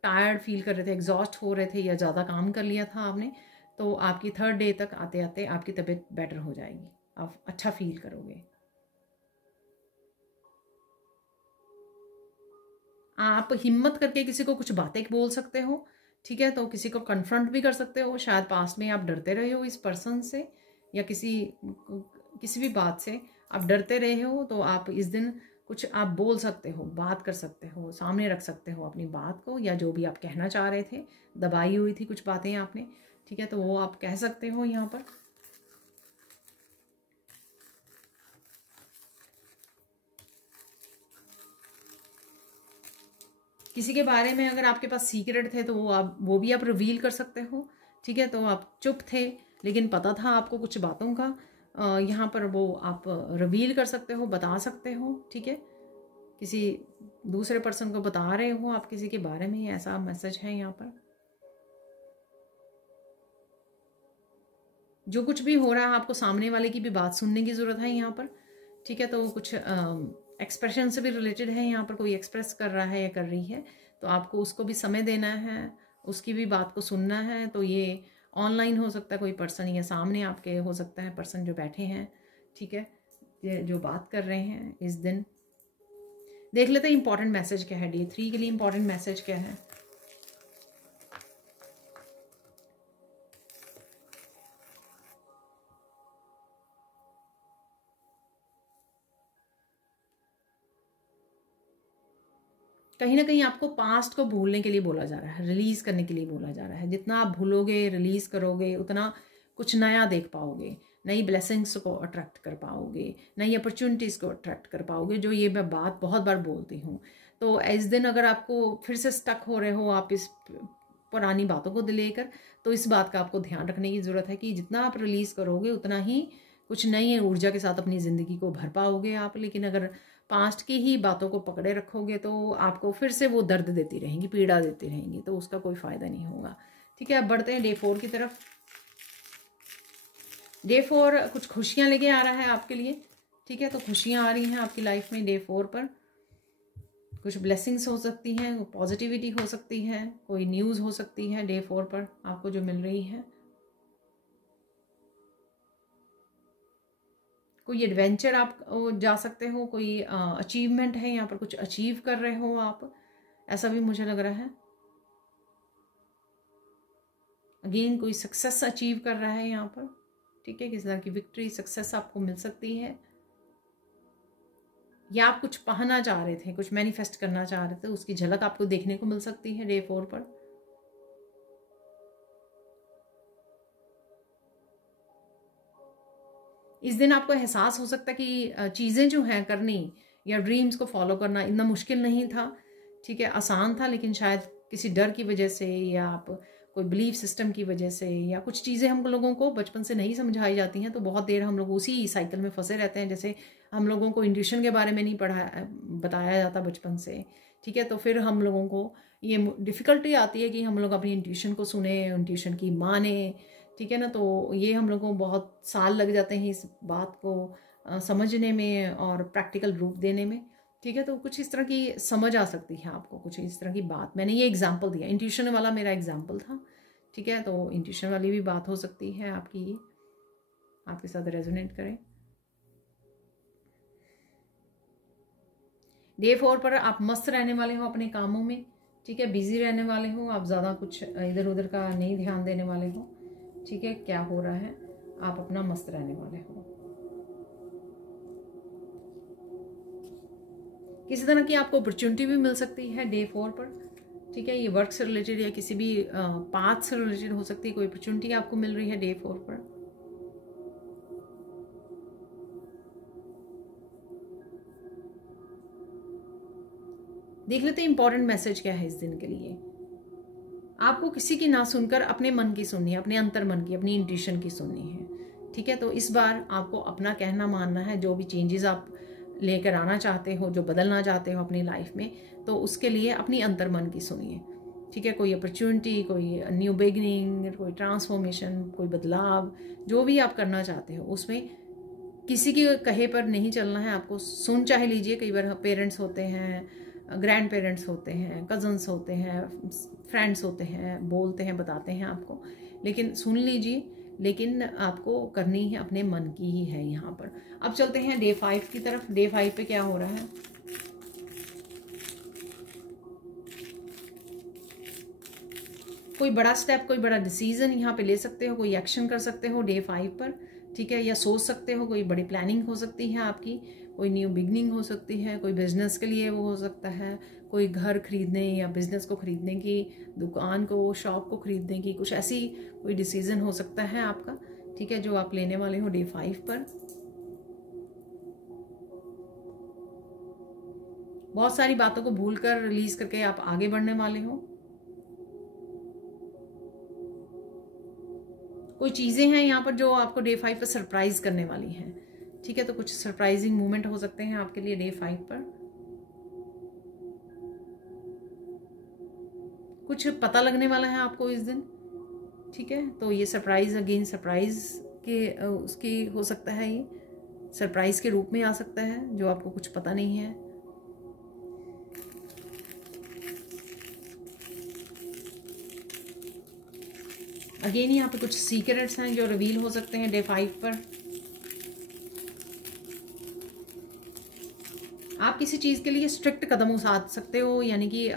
टायर्ड फील कर रहे थे, एग्जॉस्ट हो रहे थे, या ज़्यादा काम कर लिया था आपने, तो आपकी 3rd डे तक आते आते आपकी तबीयत बेटर हो जाएगी, आप अच्छा फील करोगे। आप हिम्मत करके किसी को कुछ बातें बोल सकते हो, ठीक है, तो किसी को कन्फ्रंट भी कर सकते हो। शायद पास्ट में आप डरते रहे हो इस पर्सन से या किसी भी बात से आप डरते रहे हो, तो आप इस दिन कुछ आप बोल सकते हो, बात कर सकते हो, सामने रख सकते हो अपनी बात को, या जो भी आप कहना चाह रहे थे, दबाई हुई थी कुछ बातें आपने, ठीक है, तो वो आप कह सकते हो यहाँ पर। किसी के बारे में अगर आपके पास सीक्रेट थे तो वो भी आप रिवील कर सकते हो, ठीक है, तो आप चुप थे लेकिन पता था आपको कुछ बातों का, यहाँ पर वो आप रिवील कर सकते हो, बता सकते हो, ठीक है, किसी दूसरे पर्सन को बता रहे हो आप किसी के बारे में, ऐसा मैसेज है यहाँ पर। जो कुछ भी हो रहा है आपको सामने वाले की भी बात सुनने की ज़रूरत है यहाँ पर, ठीक है, तो कुछ एक्सप्रेशन से भी रिलेटेड है यहाँ पर, कोई एक्सप्रेस कर रहा है या कर रही है, तो आपको उसको भी समय देना है, उसकी भी बात को सुनना है। तो ये ऑनलाइन हो सकता है कोई पर्सन, या सामने आपके हो सकता है पर्सन जो बैठे हैं, ठीक है, ये जो बात कर रहे हैं इस दिन। देख लेते हैं इंपॉर्टेंट मैसेज क्या है, डे 3 के लिए इंपॉर्टेंट मैसेज क्या है। कहीं ना कहीं आपको पास्ट को भूलने के लिए बोला जा रहा है, रिलीज करने के लिए बोला जा रहा है। जितना आप भूलोगे, रिलीज करोगे, उतना कुछ नया देख पाओगे, नई ब्लेसिंग्स को अट्रैक्ट कर पाओगे, नई अपॉर्चुनिटीज़ को अट्रैक्ट कर पाओगे, जो ये मैं बात बहुत बार बोलती हूँ। तो इस दिन अगर आपको फिर से स्टक हो रहे हो आप इस पुरानी बातों को लेकर, तो इस बात का आपको ध्यान रखने की ज़रूरत है कि जितना आप रिलीज़ करोगे उतना ही कुछ नई ऊर्जा के साथ अपनी ज़िंदगी को भर पाओगे आप। लेकिन अगर पास्ट की ही बातों को पकड़े रखोगे तो आपको फिर से वो दर्द देती रहेंगी, पीड़ा देती रहेंगी, तो उसका कोई फ़ायदा नहीं होगा, ठीक है। अब बढ़ते हैं डे 4 की तरफ। डे 4 कुछ खुशियाँ लेके आ रहा है आपके लिए, ठीक है, तो खुशियाँ आ रही हैं आपकी लाइफ में डे 4 पर। कुछ ब्लेसिंग्स हो सकती हैं, पॉजिटिविटी हो सकती है, कोई न्यूज़ हो सकती है डे 4 पर आपको जो मिल रही है। कोई एडवेंचर आप जा सकते हो, कोई अचीवमेंट है यहाँ पर, कुछ अचीव कर रहे हो आप, ऐसा भी मुझे लग रहा है। अगेन कोई सक्सेस अचीव कर रहा है यहाँ पर, ठीक है, किसी तरह की विक्ट्री, सक्सेस आपको मिल सकती है। या आप कुछ पाना चाह रहे थे, कुछ मैनिफेस्ट करना चाह रहे थे, उसकी झलक आपको देखने को मिल सकती है डे 4 पर। इस दिन आपको एहसास हो सकता है कि चीज़ें जो हैं करनी या ड्रीम्स को फॉलो करना इतना मुश्किल नहीं था, ठीक है, आसान था, लेकिन शायद किसी डर की वजह से या आप कोई बिलीफ सिस्टम की वजह से या कुछ चीज़ें हम लोगों को बचपन से नहीं समझाई जाती हैं, तो बहुत देर हम लोग उसी साइकिल में फंसे रहते हैं। जैसे हम लोगों को इंट्यूशन के बारे में नहीं बताया जाता बचपन से, ठीक है, तो फिर हम लोगों को ये डिफ़िकल्टी आती है कि हम लोग अपनी इंट्यूशन को सुने, इंट्यूशन की माने, ठीक है ना। तो ये हम लोगों को बहुत साल लग जाते हैं इस बात को समझने में और प्रैक्टिकल रूप देने में, ठीक है। तो कुछ इस तरह की समझ आ सकती है आपको, कुछ इस तरह की बात। मैंने ये एग्जांपल दिया, इंट्यूशन वाला मेरा एग्जांपल था, ठीक है, तो इंट्यूशन वाली भी बात हो सकती है आपकी, ये आपके साथ रेजोनेट करें। डे 4 पर आप मस्त रहने वाले हो अपने कामों में, ठीक है, बिजी रहने वाले हो आप, ज़्यादा कुछ इधर उधर का नहीं ध्यान देने वाले हो, ठीक है, क्या हो रहा है, आप अपना मस्त रहने वाले हो। किसी तरह की आपको अपॉर्चुनिटी भी मिल सकती है डे 4 पर, ठीक है, ये वर्क से रिलेटेड या किसी भी पाथ से रिलेटेड हो सकती है, कोई अपॉर्चुनिटी आपको मिल रही है डे 4 पर। देख लेते हैं इंपॉर्टेंट मैसेज क्या है इस दिन के लिए। आपको किसी की ना सुनकर अपने मन की सुननी है, अपने अंतर मन की, अपनी इंट्यूशन की सुननी है, ठीक है। तो इस बार आपको अपना कहना मानना है। जो भी चेंजेस आप लेकर आना चाहते हो, जो बदलना चाहते हो अपनी लाइफ में, तो उसके लिए अपनी अंतर मन की सुनिए, ठीक है। कोई अपॉर्चुनिटी, कोई न्यू बिगनिंग, कोई ट्रांसफॉर्मेशन, कोई बदलाव, जो भी आप करना चाहते हो उसमें किसी के कहे पर नहीं चलना है। आपको सुन चाहे लीजिए, कई बार पेरेंट्स होते हैं, ग्रैंड पेरेंट्स होते हैं, कजन्स होते हैं, फ्रेंड्स होते हैं, बोलते हैं, बताते हैं आपको, लेकिन सुन लीजिए, लेकिन आपको करनी है अपने मन की ही है यहाँ पर। अब चलते हैं डे 5 की तरफ। डे 5 पे क्या हो रहा है? कोई बड़ा स्टेप, कोई बड़ा डिसीजन यहाँ पे ले सकते हो, कोई एक्शन कर सकते हो डे 5 पर, ठीक है। या सोच सकते हो, कोई बड़ी प्लानिंग हो सकती है आपकी, कोई न्यू बिगनिंग हो सकती है, कोई बिजनेस के लिए वो हो सकता है, कोई घर खरीदने या बिजनेस को खरीदने की, दुकान को, शॉप को खरीदने की, कुछ ऐसी कोई डिसीजन हो सकता है आपका, ठीक है, जो आप लेने वाले हो डे 5 पर। बहुत सारी बातों को भूलकर रिलीज करके आप आगे बढ़ने वाले हो। कोई चीजें हैं यहाँ पर जो आपको डे 5 पर सरप्राइज करने वाली हैं, ठीक है। तो कुछ सरप्राइजिंग मोमेंट हो सकते हैं आपके लिए डे 5 पर। कुछ पता लगने वाला है आपको इस दिन, ठीक है। तो ये सरप्राइज, अगेन सरप्राइज के उसकी हो सकता है, ये सरप्राइज के रूप में आ सकता है जो आपको कुछ पता नहीं है। अगेन यहाँ पे कुछ सीक्रेट्स हैं जो रिवील हो सकते हैं डे 5 पर। आप किसी चीज़ के लिए स्ट्रिक्ट कदम उठा सकते हो, यानी कि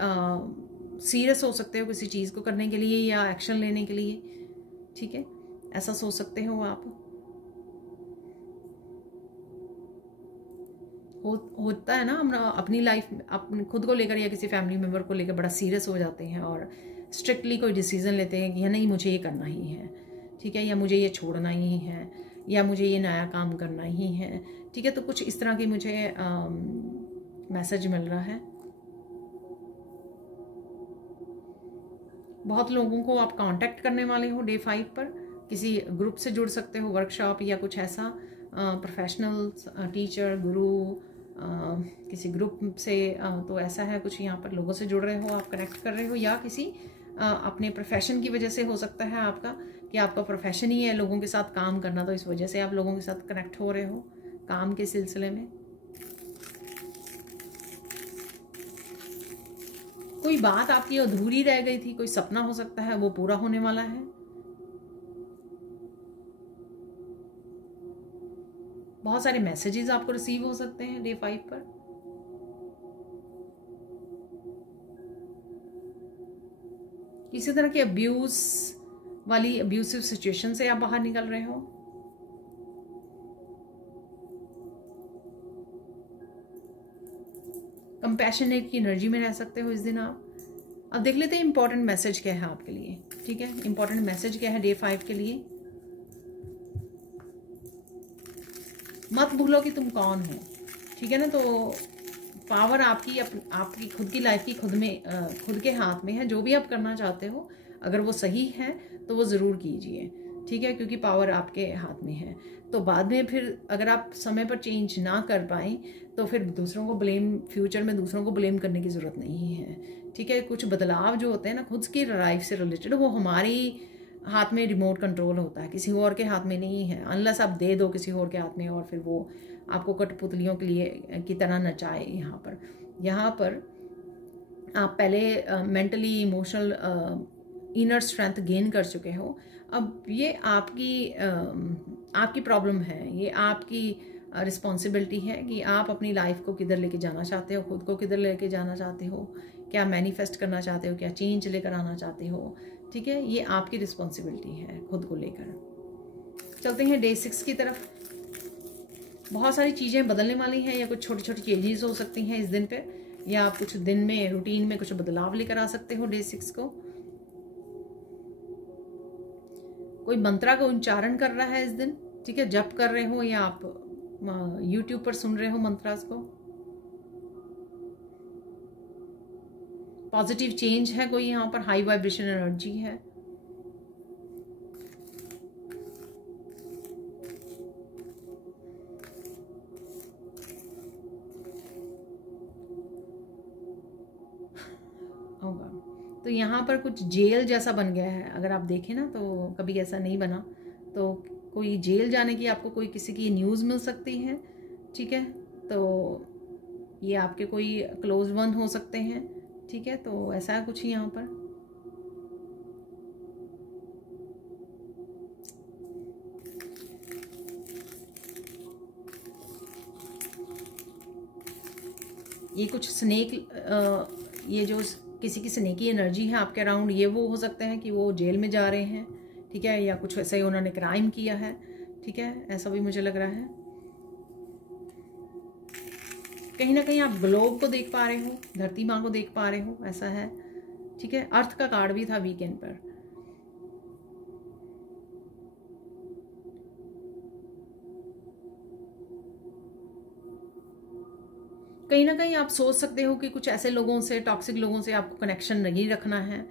सीरियस हो सकते हो किसी चीज़ को करने के लिए या एक्शन लेने के लिए, ठीक है। ऐसा सोच सकते हो आप। होता है ना, हम अपनी लाइफ में अपने खुद को लेकर या किसी फैमिली मेम्बर को लेकर बड़ा सीरियस हो जाते हैं और स्ट्रिक्टली कोई डिसीजन लेते हैं कि नहीं मुझे ये करना ही है, ठीक है, या मुझे ये छोड़ना ही है, या मुझे ये नया काम करना ही है, ठीक है। तो कुछ इस तरह की मुझे मैसेज मिल रहा है। बहुत लोगों को आप कांटेक्ट करने वाले हो डे 5 पर, किसी ग्रुप से जुड़ सकते हो, वर्कशॉप या कुछ ऐसा, प्रोफेशनल टीचर, गुरु, किसी ग्रुप से, तो ऐसा है कुछ यहाँ पर लोगों से जुड़ रहे हो, आप कनेक्ट कर रहे हो, या किसी अपने प्रोफेशन की वजह से हो सकता है आपका, कि आपका प्रोफेशन ही है लोगों के साथ काम करना, तो इस वजह से आप लोगों के साथ कनेक्ट हो रहे हो काम के सिलसिले में। कोई बात आपकी अधूरी रह गई थी, कोई सपना हो सकता है वो पूरा होने वाला है। बहुत सारे मैसेजेस आपको रिसीव हो सकते हैं डे 5 पर। किसी तरह की अब्यूसिव सिचुएशन से आप बाहर निकल रहे हो। कंपैशनेट की एनर्जी में रह सकते हो इस दिन आप। अब देख लेते हैं इंपॉर्टेंट मैसेज क्या है आपके लिए, ठीक है। इंपॉर्टेंट मैसेज क्या है डे 5 के लिए? मत भूलो कि तुम कौन हो, ठीक है ना। तो पावर आपकी खुद की लाइफ की खुद के हाथ में है। जो भी आप करना चाहते हो, अगर वो सही है तो वो ज़रूर कीजिए, ठीक है, क्योंकि पावर आपके हाथ में है। तो बाद में फिर अगर आप समय पर चेंज ना कर पाएँ तो फिर फ्यूचर में दूसरों को ब्लेम करने की ज़रूरत नहीं है, ठीक है। कुछ बदलाव जो होते हैं ना खुद की लाइफ से रिलेटेड, वो हमारी हाथ में रिमोट कंट्रोल होता है, किसी और के हाथ में नहीं है। अनलेस आप दे दो किसी और के हाथ में और फिर वो आपको कठपुतलियों के लिए की तरह नचाए। यहाँ पर आप पहले mentally emotional inner strength gain कर चुके हो। अब ये आपकी प्रॉब्लम है, ये आपकी रिस्पॉन्सिबिलिटी है कि आप अपनी लाइफ को किधर लेके जाना चाहते हो, खुद को किधर लेके जाना चाहते हो, क्या मैनिफेस्ट करना चाहते हो, क्या चेंज लेकर आना चाहते हो, ठीक है। ये आपकी रिस्पॉन्सिबिलिटी है खुद को लेकर। चलते हैं डे 6 की तरफ। बहुत सारी चीज़ें बदलने वाली हैं, या कुछ छोटी छोटी चेंजेस हो सकती हैं इस दिन पे, या आप कुछ दिन में रूटीन में कुछ बदलाव लेकर आ सकते हो डे 6 को। कोई मंत्रा का उच्चारण कर रहा है इस दिन, ठीक है, जप कर रहे हो या आप यूट्यूब पर सुन रहे हो मंत्रास को। पॉजिटिव चेंज है कोई, यहाँ पर हाई वाइब्रेशन एनर्जी है। होगा तो यहाँ पर कुछ जेल जैसा बन गया है। अगर आप देखें ना तो कभी ऐसा नहीं बना, तो कोई जेल जाने की आपको कोई किसी की न्यूज़ मिल सकती है, ठीक है। तो ये आपके कोई क्लोज वन हो सकते हैं, ठीक है। तो ऐसा है कुछ यहाँ पर। ये कुछ स्नेक, ये जो किसी की स्नेकी एनर्जी है आपके अराउंड, ये वो हो सकता है कि वो जेल में जा रहे हैं, ठीक है, या कुछ ऐसे ही उन्होंने क्राइम किया है, ठीक है, ऐसा भी मुझे लग रहा है। कहीं ना कहीं आप ग्लोब को देख पा रहे हो, धरती माँ को देख पा रहे हो, ऐसा है, ठीक है। अर्थ का कार्ड भी था वीकेंड पर। कहीं ना कहीं आप सोच सकते हो कि कुछ ऐसे लोगों से, टॉक्सिक लोगों से आपको कनेक्शन नहीं रखना है,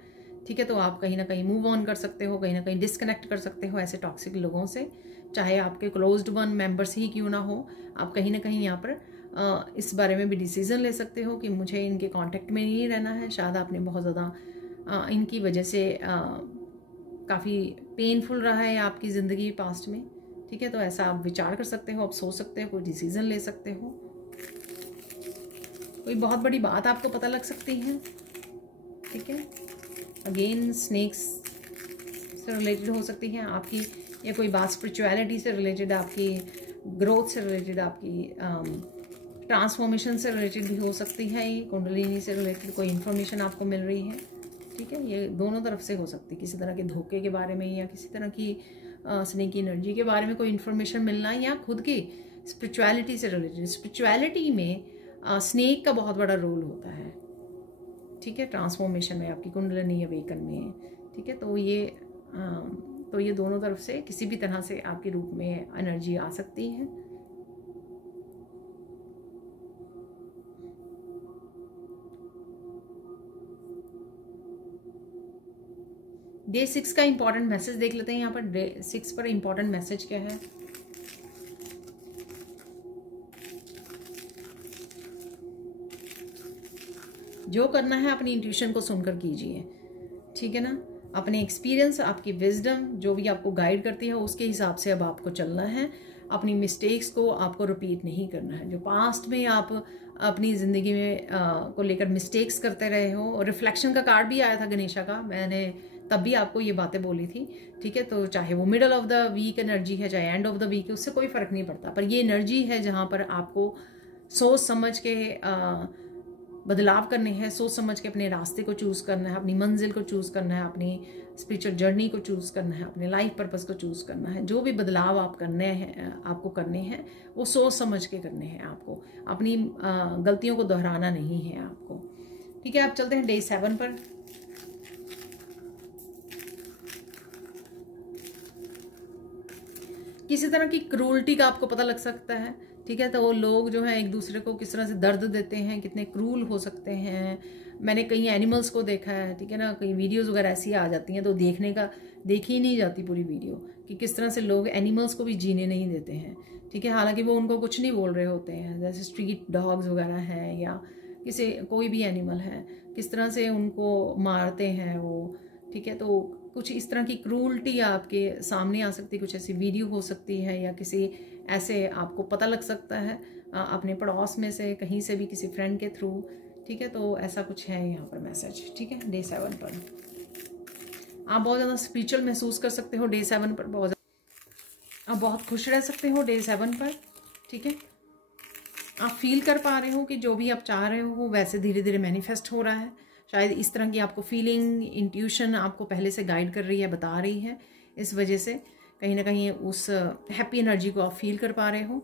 ठीक है, तो आप कहीं ना कहीं मूव ऑन कर सकते हो, कहीं ना कहीं डिस्कनेक्ट कर सकते हो ऐसे टॉक्सिक लोगों से, चाहे आपके क्लोज्ड वन मेंबर्स ही क्यों ना हो। आप कहीं ना कहीं यहाँ पर इस बारे में भी डिसीजन ले सकते हो कि मुझे इनके कांटेक्ट में नहीं रहना है। शायद आपने बहुत ज़्यादा इनकी वजह से काफ़ी पेनफुल रहा है आपकी ज़िंदगी पास्ट में, ठीक है, तो ऐसा आप विचार कर सकते हो, आप सोच सकते हो, कोई डिसीजन ले सकते हो। कोई बहुत बड़ी बात आपको पता लग सकती है, ठीक है। अगेन स्नेक्स से रिलेटेड हो सकती है आपकी, या कोई बात स्पिरिचुअलिटी से रिलेटेड, आपकी ग्रोथ से रिलेटेड, आपकी ट्रांसफॉर्मेशन से रिलेटेड भी हो सकती है। ये कुंडलिनी से रिलेटेड कोई इन्फॉर्मेशन आपको मिल रही है, ठीक है। ये दोनों तरफ से हो सकती है, किसी तरह के धोखे के बारे में या किसी तरह की स्नेक की एनर्जी के बारे में कोई इन्फॉर्मेशन मिलना, या खुद की स्पिरिचुअलिटी से रिलेटेड। स्पिरिचुअलिटी में स्नेक का बहुत बड़ा रोल होता है, ठीक है, ट्रांसफॉर्मेशन में, आपकी कुंडलिनी अवेकन में, ठीक है। तो ये दोनों तरफ से किसी भी तरह से आपके रूप में एनर्जी आ सकती है। डे 6 का इंपॉर्टेंट मैसेज देख लेते हैं। यहाँ पर डे 6 पर इंपॉर्टेंट मैसेज क्या है? जो करना है अपनी इंट्यूशन को सुनकर कीजिए, ठीक है ना। अपने एक्सपीरियंस, आपकी विजडम जो भी आपको गाइड करती है, उसके हिसाब से अब आपको चलना है। अपनी मिस्टेक्स को आपको रिपीट नहीं करना है। जो पास्ट में आप अपनी ज़िंदगी में को लेकर मिस्टेक्स करते रहे हो। रिफ्लेक्शन का कार्ड भी आया था गणेशा का, मैंने तब भी आपको ये बातें बोली थी, ठीक है। तो चाहे वो middle of the week energy है, चाहे एंड ऑफ द वीक है, उससे कोई फ़र्क नहीं पड़ता। पर ये एनर्जी है जहाँ पर आपको सोच समझ के बदलाव करने हैं, सोच समझ के अपने रास्ते को चूज़ करना है, अपनी मंजिल को चूज़ करना है, अपनी स्पिरिचुअल जर्नी को चूज़ करना है, अपने लाइफ पर्पस को चूज़ करना है। जो भी बदलाव आप करने हैं, आपको करने हैं, वो सोच समझ के करने हैं आपको। अपनी गलतियों को दोहराना नहीं है आपको, ठीक है। आप चलते हैं डे 7 पर। किसी तरह की क्रूरटी का आपको पता लग सकता है, ठीक है। तो वो लोग जो है एक दूसरे को किस तरह से दर्द देते हैं, कितने क्रूल हो सकते हैं। मैंने कई एनिमल्स को देखा है, ठीक है ना। कई वीडियोस वगैरह ऐसी आ जाती हैं तो देखी नहीं जाती पूरी वीडियो, कि किस तरह से लोग एनिमल्स को भी जीने नहीं देते हैं, ठीक है। हालांकि वो उनको कुछ नहीं बोल रहे होते हैं, जैसे स्ट्रीट डॉग्स वगैरह हैं या कोई भी एनिमल है, किस तरह से उनको मारते हैं वो, ठीक है। तो कुछ इस तरह की क्रूरटी आपके सामने आ सकती है, कुछ ऐसी वीडियो हो सकती है, या किसी ऐसे आपको पता लग सकता है अपने पड़ोस में से, कहीं से भी, किसी फ्रेंड के थ्रू, ठीक है। तो ऐसा कुछ है यहाँ पर मैसेज, ठीक है। डे 7 पर आप बहुत ज़्यादा स्पिरिचुअल महसूस कर सकते हो। डे 7 पर आप बहुत खुश रह सकते हो डे 7 पर, ठीक है। आप फील कर पा रहे हो कि जो भी आप चाह रहे हो वैसे धीरे धीरे मैनिफेस्ट हो रहा है। शायद इस तरह की आपको फीलिंग, इंट्यूशन आपको पहले से गाइड कर रही है, बता रही है। इस वजह से कहीं ना कहीं उस हैप्पी एनर्जी को आप फील कर पा रहे हो।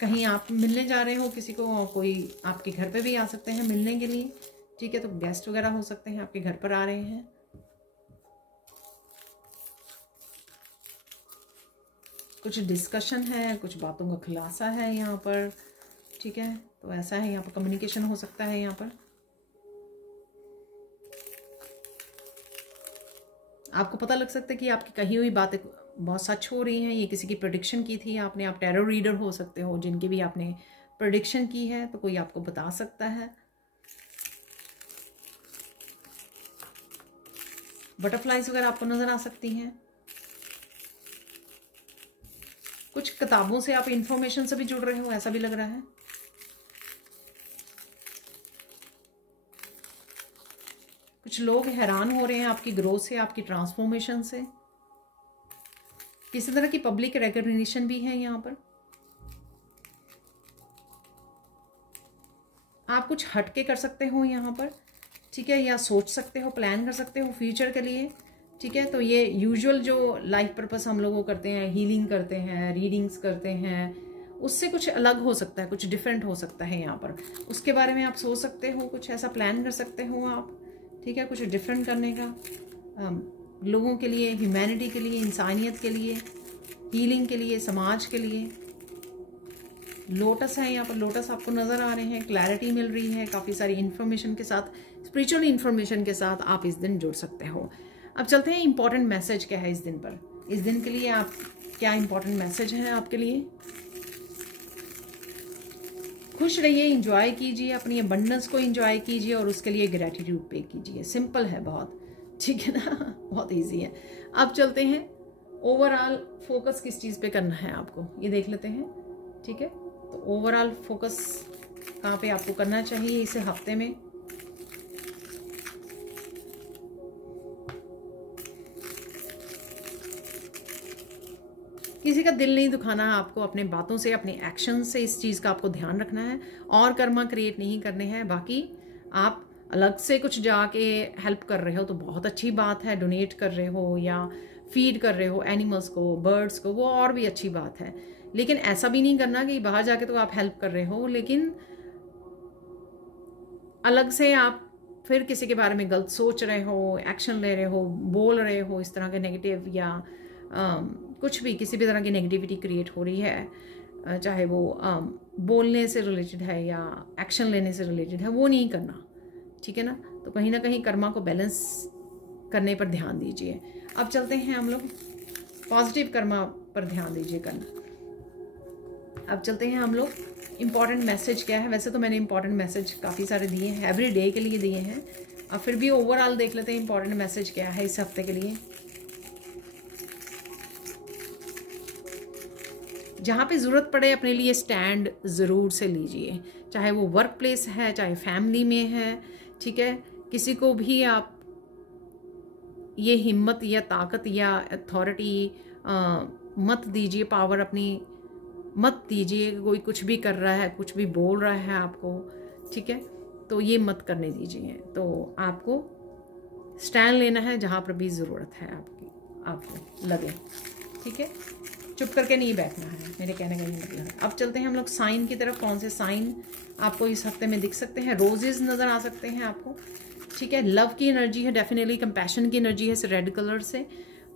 कहीं आप मिलने जा रहे हो किसी को, कोई आपके घर पे भी आ सकते हैं मिलने के लिए, ठीक है। तो गेस्ट वगैरह हो सकते हैं आपके घर पर आ रहे हैं। कुछ डिस्कशन है, कुछ बातों का खुलासा है यहाँ पर, ठीक है। तो ऐसा है, यहाँ पर कम्युनिकेशन हो सकता है। यहाँ पर आपको पता लग सकता है कि आपकी कही हुई बातें बहुत सच हो रही हैं। ये किसी की प्रेडिक्शन की थी आपने, आप टैरो रीडर हो सकते हो, जिनकी भी आपने प्रेडिक्शन की है, तो कोई आपको बता सकता है। बटरफ्लाइज वगैरह आपको नजर आ सकती हैं। कुछ किताबों से आप इंफॉर्मेशन से भी जुड़ रहे हो, ऐसा भी लग रहा है। कुछ लोग हैरान हो रहे हैं आपकी ग्रोथ से, आपकी ट्रांसफॉर्मेशन से। किसी तरह की पब्लिक रिकॉग्निशन भी है यहाँ पर। आप कुछ हट के कर सकते हो यहाँ पर, ठीक है, या सोच सकते हो, प्लान कर सकते हो फ्यूचर के लिए, ठीक है। तो ये यूजुअल जो लाइफ पर्पस हम लोग करते हैं, हीलिंग करते हैं, रीडिंग्स करते हैं, उससे कुछ अलग हो सकता है, कुछ डिफरेंट हो सकता है यहाँ पर। उसके बारे में आप सोच सकते हो, कुछ ऐसा प्लान कर सकते हो आप, ठीक है, कुछ डिफरेंट करने का, लोगों के लिए, ह्यूमैनिटी के लिए, इंसानियत के लिए, हीलिंग के लिए, समाज के लिए। लोटस है यहाँ पर, लोटस आपको नजर आ रहे हैं, क्लैरिटी मिल रही है, काफ़ी सारी इन्फॉर्मेशन के साथ, स्पिरिचुअल इन्फॉर्मेशन के साथ आप इस दिन जुड़ सकते हो। अब चलते हैं इंपॉर्टेंट मैसेज क्या है इस दिन पर, इस दिन के लिए आप क्या इंपॉर्टेंट मैसेज है आपके लिए। खुश रहिए, इंजॉय कीजिए, अपनी अबंडेंस को इंजॉय कीजिए और उसके लिए ग्रेटिट्यूड पे कीजिए। सिंपल है बहुत, ठीक है ना, बहुत इजी है। अब चलते हैं ओवरऑल फोकस किस चीज़ पे करना है आपको, ये देख लेते हैं, ठीक है। तो ओवरऑल फोकस कहाँ पे आपको करना चाहिए इस हफ्ते में। किसी का दिल नहीं दुखाना है आपको, अपने बातों से, अपने एक्शन से इस चीज़ का आपको ध्यान रखना है, और कर्मा क्रिएट नहीं करने हैं। बाकी आप अलग से कुछ जाके हेल्प कर रहे हो तो बहुत अच्छी बात है, डोनेट कर रहे हो या फीड कर रहे हो एनिमल्स को, बर्ड्स को, वो और भी अच्छी बात है। लेकिन ऐसा भी नहीं करना कि बाहर जाके तो आप हेल्प कर रहे हो लेकिन अलग से आप फिर किसी के बारे में गलत सोच रहे हो, एक्शन ले रहे हो, बोल रहे हो, इस तरह के नेगेटिव या कुछ भी, किसी भी तरह की नेगेटिविटी क्रिएट हो रही है, चाहे वो बोलने से रिलेटेड है या एक्शन लेने से रिलेटेड है, वो नहीं करना, ठीक है ना। तो कहीं ना कहीं कर्मा को बैलेंस करने पर ध्यान दीजिए। अब चलते हैं हम लोग पॉजिटिव कर्मा पर ध्यान दीजिए करना। अब चलते हैं हम लोग इम्पॉर्टेंट मैसेज क्या है। वैसे तो मैंने इम्पॉर्टेंट मैसेज काफ़ी सारे दिए हैं, एवरी डे के लिए दिए हैं। अब फिर भी ओवरऑल देख लेते हैं इम्पॉर्टेंट मैसेज क्या है इस हफ्ते के लिए। जहाँ पे ज़रूरत पड़े अपने लिए स्टैंड ज़रूर से लीजिए, चाहे वो वर्क प्लेस है, चाहे फैमिली में है, ठीक है। किसी को भी आप ये हिम्मत या ताकत या अथॉरिटी मत दीजिए, पावर अपनी मत दीजिए। कोई कुछ भी कर रहा है, कुछ भी बोल रहा है आपको, ठीक है, तो ये मत करने दीजिए। तो आपको स्टैंड लेना है जहाँ पर भी ज़रूरत है आपको लगे, ठीक है। चुप करके नहीं बैठना है, मेरे कहने का ये मतलब है। अब चलते हैं हम लोग साइन की तरफ। कौन से साइन आपको इस हफ्ते में दिख सकते हैं? रोजेज नज़र आ सकते हैं आपको, ठीक है। लव की एनर्जी है, डेफिनेटली कंपैशन की एनर्जी है रेड कलर से,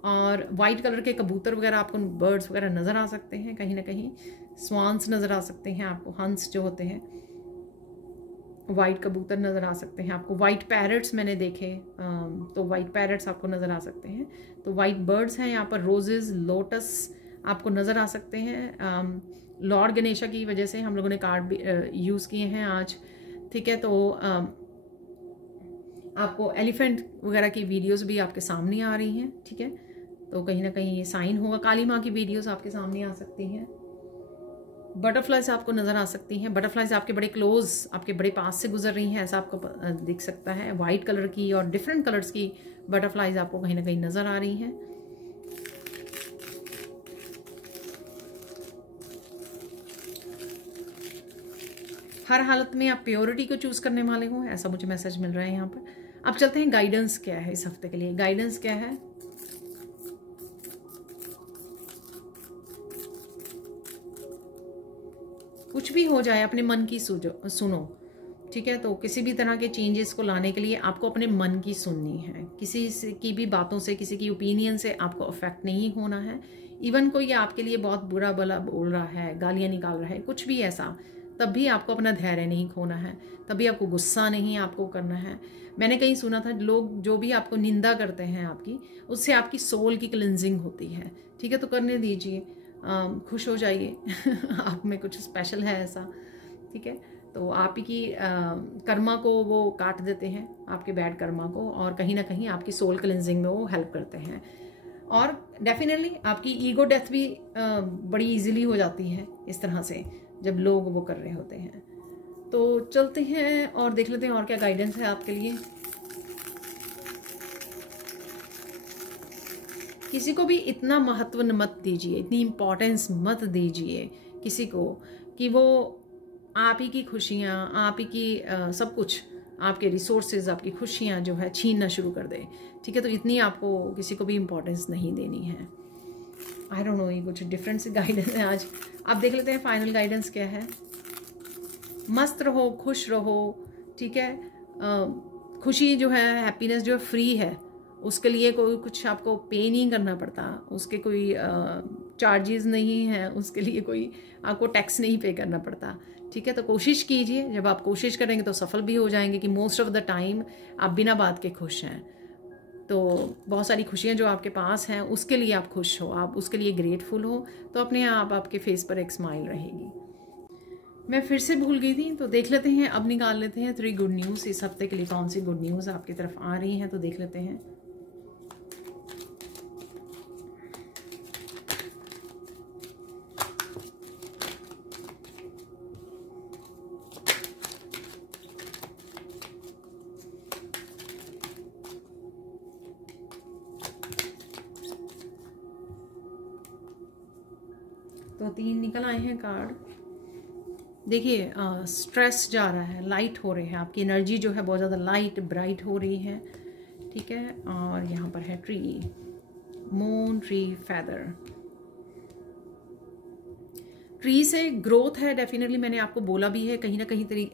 और वाइट कलर के कबूतर वगैरह आपको, बर्ड्स वगैरह नज़र आ सकते हैं, कहीं ना कहीं स्वान्स नज़र आ सकते हैं आपको, हंस जो होते हैं, वाइट कबूतर नज़र आ सकते हैं आपको। वाइट पैरट्स मैंने देखे, तो वाइट पैरट्स आपको नज़र आ सकते हैं। तो वाइट बर्ड्स हैं यहाँ पर। रोजेज, लोटस आपको नज़र आ सकते हैं। लॉर्ड गणेशा की वजह से हम लोगों ने कार्ड यूज़ किए हैं आज, ठीक है। तो आपको एलिफेंट वगैरह की वीडियोस भी आपके सामने आ रही हैं, ठीक है। तो कहीं ना कहीं ये साइन होगा। काली माँ की वीडियोस आपके सामने आ सकती हैं। बटरफ्लाइज आपको नज़र आ सकती हैं। बटरफ्लाइज आपके बड़े क्लोज, आपके बड़े पास से गुजर रही हैं, ऐसा आपको दिख सकता है। वाइट कलर की और डिफरेंट कलर्स की बटरफ्लाइज आपको कहीं ना कहीं नज़र आ रही हैं। हर हालत में आप प्योरिटी को चूज करने वाले हो, ऐसा मुझे मैसेज मिल रहा है यहाँ पर। अब चलते हैं गाइडेंस क्या है इस हफ्ते के लिए। गाइडेंस क्या है? कुछ भी हो जाए अपने मन की सुनो, ठीक है। तो किसी भी तरह के चेंजेस को लाने के लिए आपको अपने मन की सुननी है। किसी की भी बातों से, किसी की ओपिनियन से आपको अफेक्ट नहीं होना है। इवन कोई आपके लिए बहुत बुरा भला बोल रहा है, गालियां निकाल रहा है, कुछ भी ऐसा, तब भी आपको अपना धैर्य नहीं खोना है, तभी आपको गुस्सा नहीं आपको करना है। मैंने कहीं सुना था, लोग जो भी आपको निंदा करते हैं आपकी, उससे आपकी सोल की क्लिनजिंग होती है, ठीक है। तो करने दीजिए, खुश हो जाइए आप में कुछ स्पेशल है ऐसा, ठीक है। तो आप ही की कर्मा को वो काट देते हैं, आपके बैड कर्मा को, और कहीं ना कहीं आपकी सोल क्लिनजिंग में वो हेल्प करते हैं। और डेफिनेटली आपकी ईगो डेथ भी बड़ी इजीली हो जाती है इस तरह से, जब लोग वो कर रहे होते हैं। तो चलते हैं और देख लेते हैं और क्या गाइडेंस है आपके लिए। किसी को भी इतना महत्व मत दीजिए, इतनी इम्पोर्टेंस मत दीजिए किसी को कि वो आप ही की खुशियाँ, आप ही की सब कुछ, आपके रिसोर्सेज, आपकी खुशियाँ जो है छीनना शुरू कर दे। ठीक है, तो इतनी आपको किसी को भी इम्पोर्टेंस नहीं देनी है। आई डोंट नो, ये कुछ डिफरेंट से गाइडेंस है आज। आप देख लेते हैं फाइनल गाइडेंस क्या है। मस्त रहो, खुश रहो। ठीक है, खुशी जो है, हैप्पीनेस जो है फ्री है, उसके लिए कोई कुछ आपको पे नहीं करना पड़ता, उसके कोई चार्जेस नहीं हैं, उसके लिए कोई आपको टैक्स नहीं पे करना पड़ता। ठीक है, तो कोशिश कीजिए, जब आप कोशिश करेंगे तो सफल भी हो जाएंगे कि मोस्ट ऑफ द टाइम आप बिना बात के खुश हैं। तो बहुत सारी खुशियाँ जो आपके पास हैं उसके लिए आप खुश हो, आप उसके लिए ग्रेटफुल हो, तो अपने आप आपके फेस पर एक स्माइल रहेगी। मैं फिर से भूल गई थी, तो देख लेते हैं, अब निकाल लेते हैं 3 गुड न्यूज़। इस हफ्ते के लिए कौन सी गुड न्यूज़ आपकी तरफ आ रही हैं, तो देख लेते हैं। तो 3 निकल आए हैं कार्ड। देखिए, स्ट्रेस जा रहा है, लाइट हो रहे हैं, आपकी एनर्जी जो है बहुत ज़्यादा लाइट ब्राइट हो रही है। ठीक है, और यहाँ पर है tree, moon, tree, feather. Tree से ग्रोथ है डेफिनेटली, मैंने आपको बोला भी है कहीं ना कहीं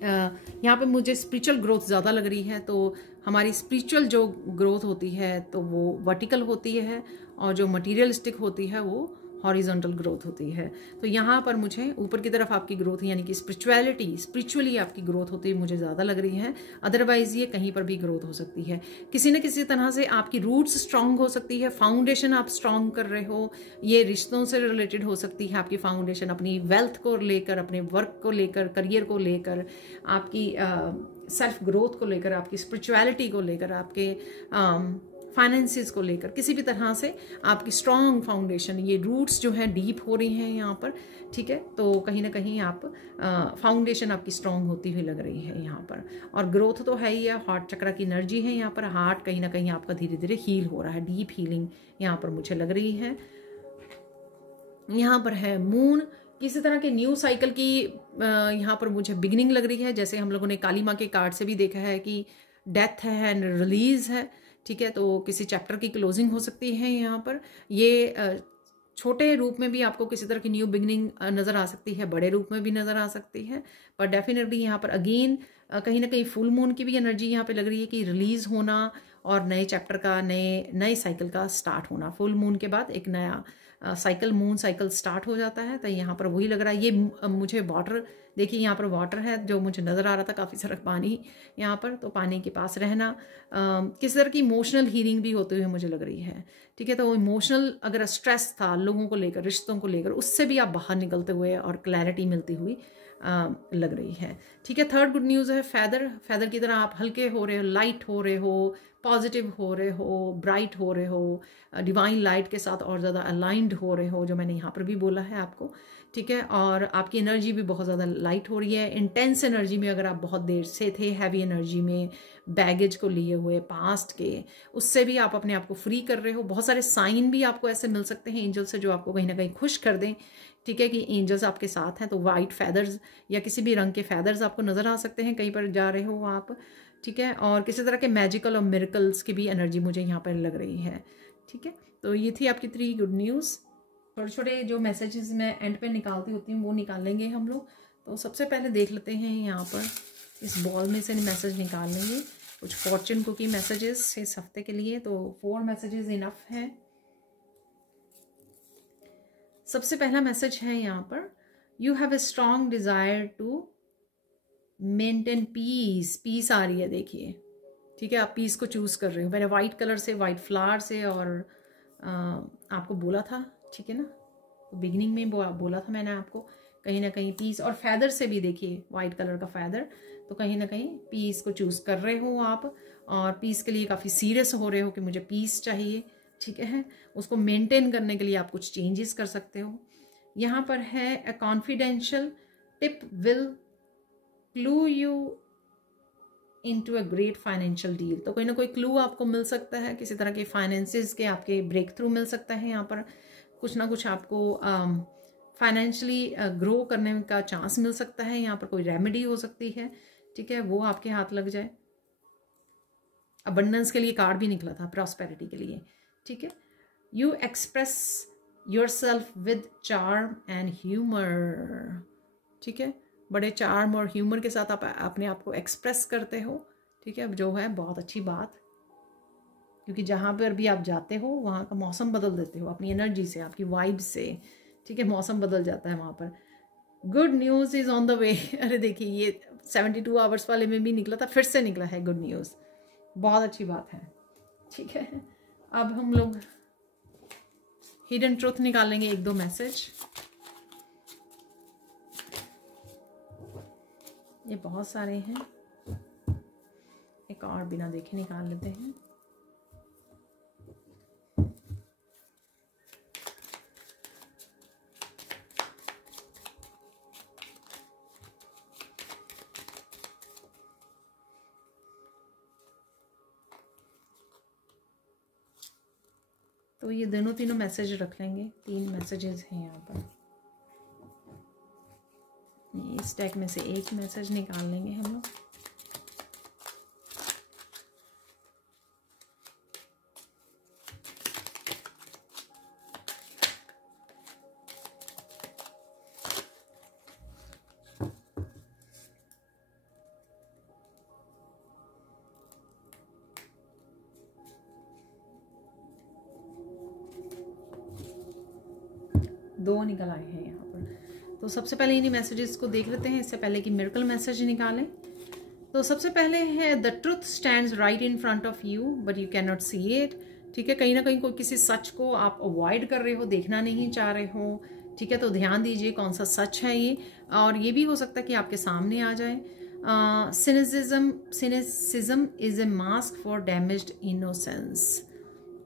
यहाँ पे मुझे स्पिरिचुअल ग्रोथ ज़्यादा लग रही है। तो हमारी स्पिरिचुअल जो ग्रोथ होती है तो वो वर्टिकल होती है, और जो मटीरियलिस्टिक होती है वो हॉरिजॉन्टल ग्रोथ होती है। तो यहाँ पर मुझे ऊपर की तरफ आपकी ग्रोथ यानी कि स्पिरिचुअली आपकी ग्रोथ होती है मुझे ज़्यादा लग रही है। अदरवाइज ये कहीं पर भी ग्रोथ हो सकती है, किसी न किसी तरह से आपकी रूट्स स्ट्रांग हो सकती है, फाउंडेशन आप स्ट्रांग कर रहे हो, ये रिश्तों से रिलेटेड हो सकती है आपकी फाउंडेशन, अपनी वेल्थ को लेकर, अपने वर्क को लेकर, करियर को लेकर, आपकी सेल्फ ग्रोथ को लेकर, आपकी स्पिरिचुअलिटी को लेकर, आपके फाइनेंसिस को लेकर, किसी भी तरह से आपकी स्ट्रॉन्ग फाउंडेशन, ये रूट्स जो हैं डीप हो रही हैं यहाँ पर। ठीक है, तो कहीं ना कहीं आप फाउंडेशन आपकी स्ट्रॉन्ग होती हुई लग रही है यहाँ पर। और ग्रोथ तो है ही है, हार्ट चक्र की एनर्जी है यहाँ पर। हार्ट कहीं ना कहीं आपका धीरे धीरे हील हो रहा है, डीप हीलिंग यहाँ पर मुझे लग रही है। यहाँ पर है मून, किसी तरह के न्यू साइकिल की यहाँ पर मुझे बिगिनिंग लग रही है। जैसे हम लोगों ने काली माँ के कार्ड से भी देखा है कि डेथ है एंड रिलीज है। ठीक है, तो किसी चैप्टर की क्लोजिंग हो सकती है यहाँ पर। ये छोटे रूप में भी आपको किसी तरह की न्यू बिगनिंग नज़र आ सकती है, बड़े रूप में भी नज़र आ सकती है, पर डेफिनेटली यहाँ पर अगेन कहीं ना कहीं फुल मून की भी एनर्जी यहाँ पे लग रही है कि रिलीज होना और नए चैप्टर का, नए साइकिल का स्टार्ट होना। फुल मून के बाद एक नया साइकिल, मून साइकिल स्टार्ट हो जाता है। तो यहाँ पर वही लग रहा है। ये मुझे वाटर, देखिए यहाँ पर वाटर है जो मुझे नज़र आ रहा था, काफ़ी सारा पानी यहाँ पर, तो पानी के पास रहना किसी तरह की इमोशनल हीलिंग भी होते हुए मुझे लग रही है। ठीक है, तो इमोशनल अगर स्ट्रेस था लोगों को लेकर, रिश्तों को लेकर, उससे भी आप बाहर निकलते हुए और क्लैरिटी मिलती हुई लग रही है। ठीक है, थर्ड गुड न्यूज़ है फेदर की तरह आप हल्के हो रहे हो, लाइट हो रहे हो, पॉजिटिव हो रहे हो, ब्राइट हो रहे हो, डिवाइन लाइट के साथ और ज़्यादा अलाइंड हो रहे हो, जो मैंने यहाँ पर भी बोला है आपको। ठीक है, और आपकी एनर्जी भी बहुत ज़्यादा लाइट हो रही है। इंटेंस एनर्जी में अगर आप बहुत देर से थे, हैवी एनर्जी में, बैगेज को लिए हुए पास्ट के, उससे भी आप अपने आप को फ्री कर रहे हो। बहुत सारे साइन भी आपको ऐसे मिल सकते हैं एंजल से जो आपको कहीं ना कहीं खुश कर दें। ठीक है, कि एंजल्स आपके साथ हैं, तो वाइट फैदर्स या किसी भी रंग के फैदर्स आपको नज़र आ सकते हैं कहीं पर जा रहे हो आप। ठीक है, और किसी तरह के मैजिकल और मिरेकल्स की भी एनर्जी मुझे यहाँ पर लग रही है। ठीक है, तो ये थी आपकी 3 गुड न्यूज़। छोटे छोटे जो मैसेजेस मैं एंड पे निकालती होती हूँ वो निकालेंगे हम लोग। तो सबसे पहले देख लेते हैं यहाँ पर, इस बॉल में से मैसेज निकाल लेंगे कुछ फॉर्चून कुकी मैसेजेस इस हफ्ते के लिए। तो 4 मैसेजेस इनफ है। सबसे पहला मैसेज है यहाँ पर, you have a strong desire to maintain peace आ रही है, देखिए। ठीक है, आप पीस को चूज कर रहे हो। मैंने वाइट कलर से, वाइट फ्लावर से और आपको बोला था, ठीक है ना, तो बिगिनिंग में बोला था मैंने आपको, कहीं ना कहीं पीस और फैदर से भी, देखिए वाइट कलर का फैदर, तो कहीं ना कहीं पीस को चूज कर रहे हो आप, और पीस के लिए काफ़ी सीरियस हो रहे हो कि मुझे पीस चाहिए। ठीक है, उसको मेंटेन करने के लिए आप कुछ चेंजेस कर सकते हो। यहाँ पर है, a confidential tip will clue you into a great financial deal. तो कोई ना कोई क्लू आपको मिल सकता है, किसी तरह के फाइनेंसेस के आपके ब्रेक थ्रू मिल सकता है। यहाँ पर कुछ ना कुछ आपको फाइनेंशियली ग्रो करने का चांस मिल सकता है। यहाँ पर कोई रेमेडी हो सकती है, ठीक है, वो आपके हाथ लग जाए। अबंडेंस के लिए कार्ड भी निकला था, प्रॉस्पेरिटी के लिए, ठीक है। You express yourself with charm and humour, ठीक है, बड़े चार्म और ह्यूमर के साथ आप अपने आप को एक्सप्रेस करते हो, ठीक है, जो है बहुत अच्छी बात, क्योंकि जहाँ पर भी आप जाते हो वहाँ का मौसम बदल देते हो अपनी एनर्जी से, आपकी वाइब से, ठीक है, मौसम बदल जाता है वहाँ पर। Good news is on the way. अरे देखिए, ये 72 आवर्स वाले में भी निकला था, फिर से निकला है गुड न्यूज़, बहुत अच्छी बात है, ठीक है। अब हम लोग हिडन ट्रूथ निकालेंगे, 1-2 मैसेज। ये बहुत सारे हैं, एक और बिना देखे निकाल लेते हैं। तो ये तीनों मैसेज रख लेंगे, 3 मैसेजेस हैं यहाँ पर। इस टैग में से एक मैसेज निकाल लेंगे हम लोग। दो निकल आए हैं यहाँ पर। तो सबसे पहले इन्हीं मैसेजेस को देख लेते हैं, इससे पहले कि मिरेकल मैसेज निकालें। तो सबसे पहले है the truth stands right in front of you but you can not see it, ठीक है। कहीं ना कहीं कोई किसी सच को आप अवॉइड कर रहे हो, देखना नहीं चाह रहे हो, ठीक है। तो ध्यान दीजिए कौन सा सच है ये, और ये भी हो सकता है कि आपके सामने आ जाए। Cynicism is a mask for damaged innocence,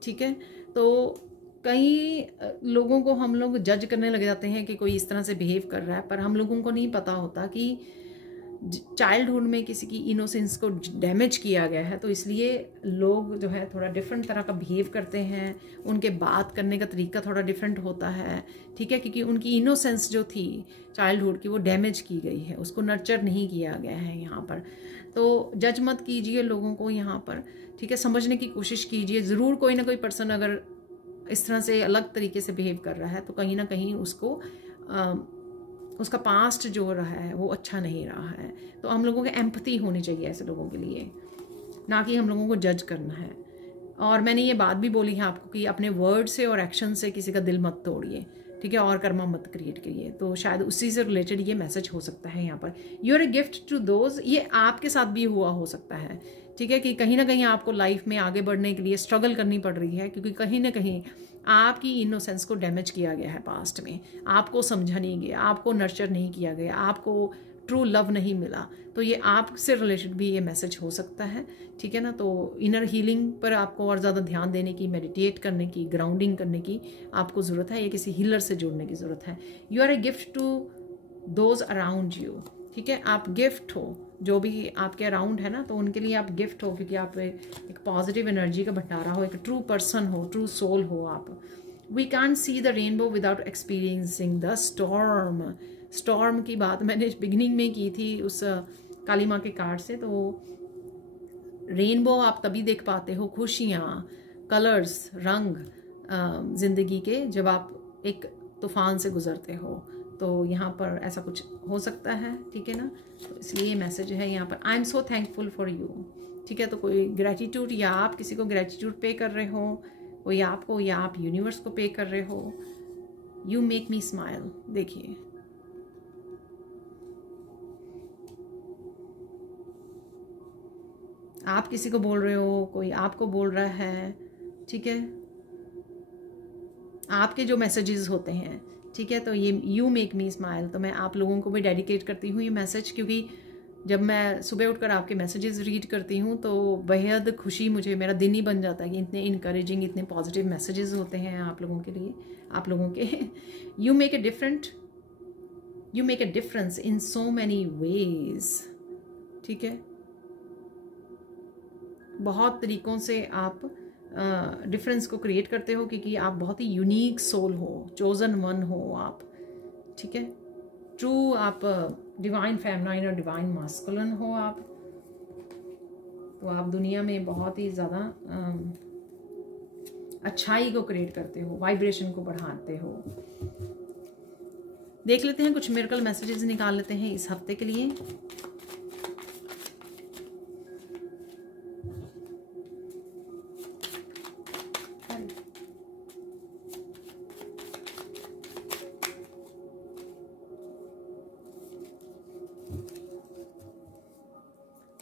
ठीक है। तो कई लोगों को हम लोग जज करने लग जाते हैं कि कोई इस तरह से बिहेव कर रहा है, पर हम लोगों को नहीं पता होता कि चाइल्डहुड में किसी की इनोसेंस को डैमेज किया गया है, तो इसलिए लोग जो है थोड़ा डिफरेंट तरह का बिहेव करते हैं, उनके बात करने का तरीका थोड़ा डिफरेंट होता है, ठीक है, क्योंकि उनकी इनोसेंस जो थी चाइल्डहुड की वो डैमेज की गई है, उसको नर्चर नहीं किया गया है यहाँ पर। तो जज मत कीजिए लोगों को यहाँ पर, ठीक है, समझने की कोशिश कीजिए। ज़रूर कोई ना कोई पर्सन अगर इस तरह से अलग तरीके से बिहेव कर रहा है तो कहीं ना कहीं उसको उसका पास्ट जो रहा है वो अच्छा नहीं रहा है। तो हम लोगों की एम्पैथी होनी चाहिए ऐसे लोगों के लिए, ना कि हम लोगों को जज करना है। और मैंने ये बात भी बोली है आपको कि अपने वर्ड से और एक्शन से किसी का दिल मत तोड़िए, ठीक है, और कर्मा मत क्रिएट करिए। तो शायद उसी से रिलेटेड ये मैसेज हो सकता है यहाँ पर। You are a gift to those, ये आपके साथ भी हुआ हो सकता है, ठीक है, कि कहीं ना कहीं आपको लाइफ में आगे बढ़ने के लिए स्ट्रगल करनी पड़ रही है, क्योंकि कहीं ना कहीं आपकी इनोसेंस को डैमेज किया गया है पास्ट में, आपको समझा नहीं गया, आपको नर्चर नहीं किया गया, आपको ट्रू लव नहीं मिला। तो ये आपसे रिलेटेड भी ये मैसेज हो सकता है, ठीक है ना। तो इनर हीलिंग पर आपको और ज़्यादा ध्यान देने की, मेडिटेट करने की, ग्राउंडिंग करने की आपको ज़रूरत है, या किसी हीलर से जुड़ने की ज़रूरत है। You are a gift to those around you, ठीक है, आप गिफ्ट हो, जो भी आपके अराउंड है ना, तो उनके लिए आप गिफ्ट हो, क्योंकि आप एक पॉजिटिव एनर्जी का भंडारा हो, एक ट्रू पर्सन हो, ट्रू सोल हो आप। We can see the rainbow without experiencing the storm. Storm की बात मैंने बिगिनिंग में की थी उस काली माँ के कार्ड से। तो रेनबो आप तभी देख पाते हो, खुशियाँ, कलर्स, रंग जिंदगी के, जब आप एक तूफान से गुजरते हो। तो यहाँ पर ऐसा कुछ हो सकता है, ठीक है ना। तो इसलिए मैसेज है यहाँ पर, I am so thankful for you, ठीक है। तो कोई ग्रेटिट्यूड, या आप किसी को ग्रेटिट्यूड पे कर रहे हो, कोई आपको, या आप यूनिवर्स को पे कर रहे हो। यू मेक मी स्माइल, देखिए आप किसी को बोल रहे हो, कोई आपको बोल रहा है, ठीक है। आपके जो मैसेजेस होते हैं, ठीक है, तो ये यू मेक मी स्माइल, तो मैं आप लोगों को भी डेडिकेट करती हूँ ये मैसेज, क्योंकि जब मैं सुबह उठकर आपके मैसेजेस रीड करती हूँ तो बेहद खुशी, मुझे मेरा दिन ही बन जाता है कि इतने इनकरेजिंग, इतने पॉजिटिव मैसेजेस होते हैं आप लोगों के लिए, आप लोगों के। You make a difference in so many ways, ठीक है। बहुत तरीक़ों से आप डिफरेंस को क्रिएट करते हो, क्योंकि आप बहुत ही यूनिक सोल हो, चोजन वन हो आप, ठीक है। ट्रू आप डिवाइन फेमिनाइन और डिवाइन मास्कुलिन हो आप, तो आप दुनिया में बहुत ही ज़्यादा अच्छाई को क्रिएट करते हो, वाइब्रेशन को बढ़ाते हो। देख लेते हैं कुछ मिरेकल मैसेजेस निकाल लेते हैं इस हफ्ते के लिए।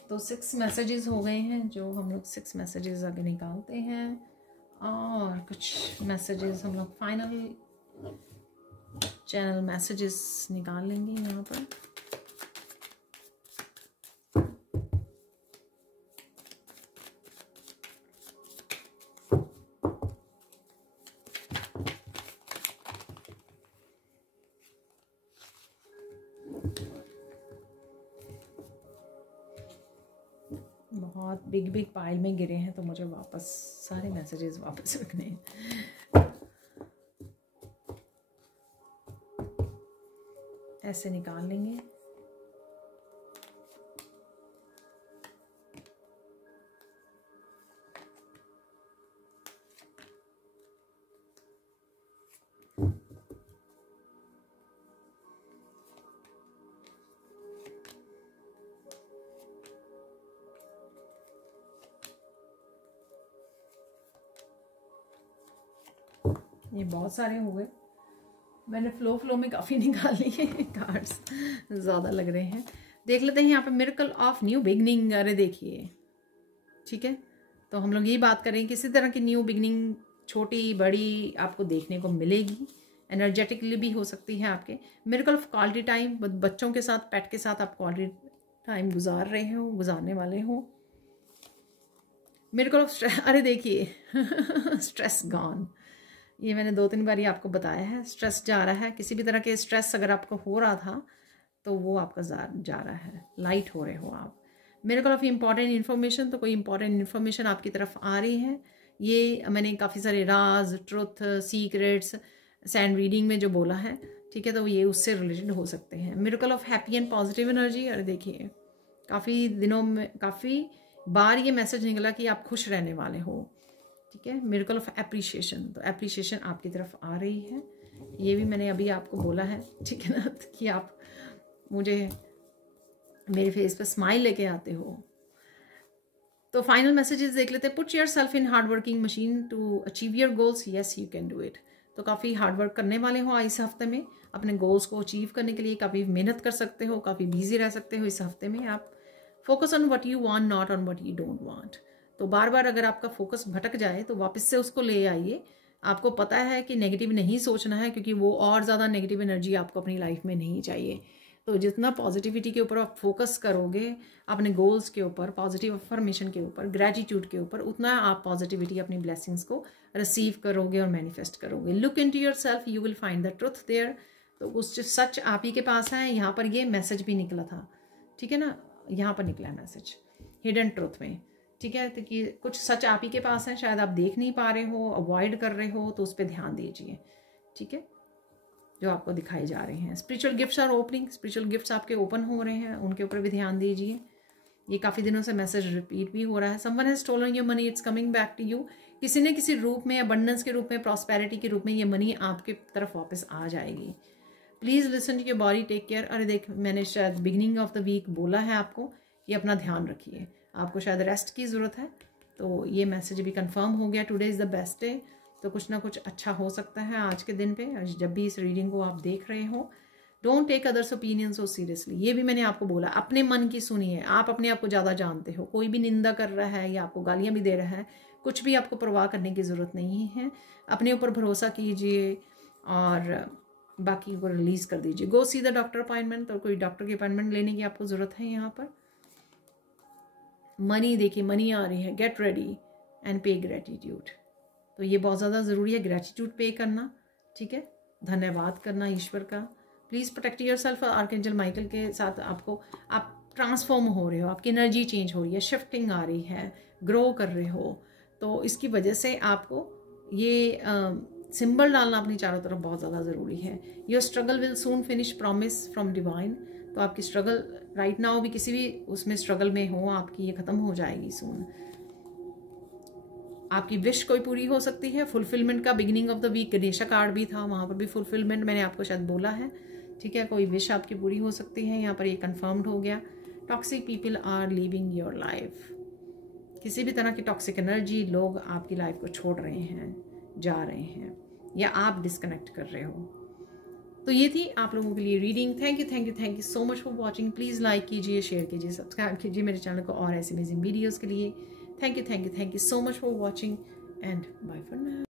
तो 6 मैसेजेस हो गए हैं, जो हम लोग 6 मैसेजेस आगे निकालते हैं, और कुछ मैसेजेस हम लोग फाइनल चैनल मैसेजेस निकाल लेंगे यहाँ पर। बहुत बिग पाइल में गिरे हैं, तो मुझे वापस सारे मैसेजेस वापस रखने हैं। ऐसे निकाल लेंगे। ये बहुत सारे हो गए, मैंने फ्लो में काफ़ी निकाल लिए कार्ड्स, ज़्यादा लग रहे हैं। देख लेते हैं यहाँ पे मिरेकल ऑफ न्यू बिगनिंग। अरे देखिए, ठीक है, तो हम लोग ये बात करें किसी तरह की न्यू बिगनिंग, छोटी बड़ी आपको देखने को मिलेगी, एनर्जेटिकली भी हो सकती है आपके। मिरेकल ऑफ क्वालिटी टाइम, बच्चों के साथ, पेट के साथ आप क्वालिटी टाइम गुजार रहे हो, गुजारने वाले हो। मिरेकल ऑफ स्ट्रेस, अरे देखिए स्ट्रेस गॉन, ये मैंने 2-3 बार ये आपको बताया है। स्ट्रेस जा रहा है, किसी भी तरह के स्ट्रेस अगर आपको हो रहा था तो वो आपका जा रहा है, लाइट हो रहे हो आप। मिरेकल ऑफ इम्पॉर्टेंट इन्फॉर्मेशन, तो कोई इंपॉर्टेंट इन्फॉर्मेशन आपकी तरफ आ रही है। ये मैंने काफ़ी सारे राज, ट्रुथ, सीक्रेट्स सैंड रीडिंग में जो बोला है, ठीक है, तो ये उससे रिलेटेड हो सकते हैं। Miracle of happy and positive energy, अरे देखिए काफ़ी दिनों में, काफ़ी बार ये मैसेज निकला कि आप खुश रहने वाले हो, ठीक है। मिरेकल ऑफ एप्रिशिएशन, तो एप्रिशिएशन आपकी तरफ आ रही है, ये भी मैंने अभी आपको बोला है, ठीक है ना, कि आप मुझे मेरे फेस पे स्माइल लेके आते हो। तो फाइनल मैसेजेस देख लेते हैं। Put yourself in hard working machine to achieve your goals, yes you can do it. तो काफ़ी हार्ड वर्क करने वाले हो इस हफ्ते में, अपने गोल्स को अचीव करने के लिए काफ़ी मेहनत कर सकते हो, काफ़ी बिजी रह सकते हो इस हफ्ते में। आप focus on what you want, not on what you don't want. तो बार बार अगर आपका फोकस भटक जाए तो वापस से उसको ले आइए। आपको पता है कि नेगेटिव नहीं सोचना है, क्योंकि वो और ज़्यादा नेगेटिव एनर्जी आपको अपनी लाइफ में नहीं चाहिए। तो जितना पॉजिटिविटी के ऊपर आप फोकस करोगे, अपने गोल्स के ऊपर, पॉजिटिव अफर्मेशन के ऊपर, ग्रेटिट्यूड के ऊपर, उतना आप पॉजिटिविटी, अपनी ब्लेसिंग्स को रिसीव करोगे और मैनिफेस्ट करोगे। Look into yourself, you will find the truth there. तो उस सच आप ही के पास है। यहाँ पर ये मैसेज भी निकला था, ठीक है ना, यहाँ पर निकला है मैसेज हिडन ट्रुथ में, ठीक है। तो कि कुछ सच आप ही के पास है, शायद आप देख नहीं पा रहे हो, अवॉइड कर रहे हो, तो उस पर ध्यान दीजिए, ठीक है, जो आपको दिखाई जा रहे हैं। Spiritual gifts are opening, spiritual gifts आपके ओपन हो रहे हैं, उनके ऊपर भी ध्यान दीजिए। ये काफ़ी दिनों से मैसेज रिपीट भी हो रहा है। Someone has stolen your money, it's coming back to you. किसी न किसी रूप में, अबंडेंस के रूप में, प्रॉस्पेरिटी के रूप में ये मनी आपके तरफ वापस आ जाएगी। Please listen to your body, take care. अरे देख, मैंने शायद बिगिनिंग ऑफ द वीक बोला है आपको कि अपना ध्यान रखिए, आपको शायद रेस्ट की ज़रूरत है। तो ये मैसेज भी कंफर्म हो गया। Today is the best day, तो कुछ ना कुछ अच्छा हो सकता है आज के दिन पे, जब भी इस रीडिंग को आप देख रहे हो। Don't take others opinion so seriously, ये भी मैंने आपको बोला, अपने मन की सुनिए। आप अपने आप को ज़्यादा जानते हो। कोई भी निंदा कर रहा है या आपको गालियाँ भी दे रहा है, कुछ भी आपको परवाह करने की ज़रूरत नहीं है। अपने ऊपर भरोसा कीजिए और बाकी को रिलीज़ कर दीजिए। गो सी द डॉक्टर अपॉइंटमेंट, तो कोई डॉक्टर की अपॉइंटमेंट लेने की आपको ज़रूरत है यहाँ पर। मनी देखिए, मनी आ रही है। गेट रेडी एंड पे ग्रेटिट्यूड, तो ये बहुत ज़्यादा ज़रूरी है, ग्रेटिट्यूड पे करना, ठीक है, धन्यवाद करना ईश्वर का। Please protect your self. Archangel Michael के साथ आपको, आप ट्रांसफॉर्म हो रहे हो, आपकी एनर्जी चेंज हो रही है, शिफ्टिंग आ रही है, ग्रो कर रहे हो, तो इसकी वजह से आपको ये सिंबल डालना अपनी चारों तरफ बहुत ज़्यादा ज़रूरी है। Your struggle will soon finish, promise from divine. तो आपकी स्ट्रगल राइट नाउ भी किसी भी उसमें स्ट्रगल में हो, आपकी ये ख़त्म हो जाएगी सून। आपकी विश कोई पूरी हो सकती है। फुलफिलमेंट का beginning of the week Ganesha card भी था, वहाँ पर भी फुलफिलमेंट मैंने आपको शायद बोला है, ठीक है। कोई विश आपकी पूरी हो सकती है, यहाँ पर ये कंफर्म्ड हो गया। Toxic people are leaving your life. किसी भी तरह की टॉक्सिक एनर्जी, लोग आपकी लाइफ को छोड़ रहे हैं, जा रहे हैं, या आप डिस्कनेक्ट कर रहे हो। तो ये थी आप लोगों के लिए reading. Thank you so much for watching. Please like कीजिए, शेयर कीजिए, सब्सक्राइब कीजिए मेरे चैनल को और ऐसे अमेजिंग वीडियोज़ के लिए। Thank you so much for watching and bye for now.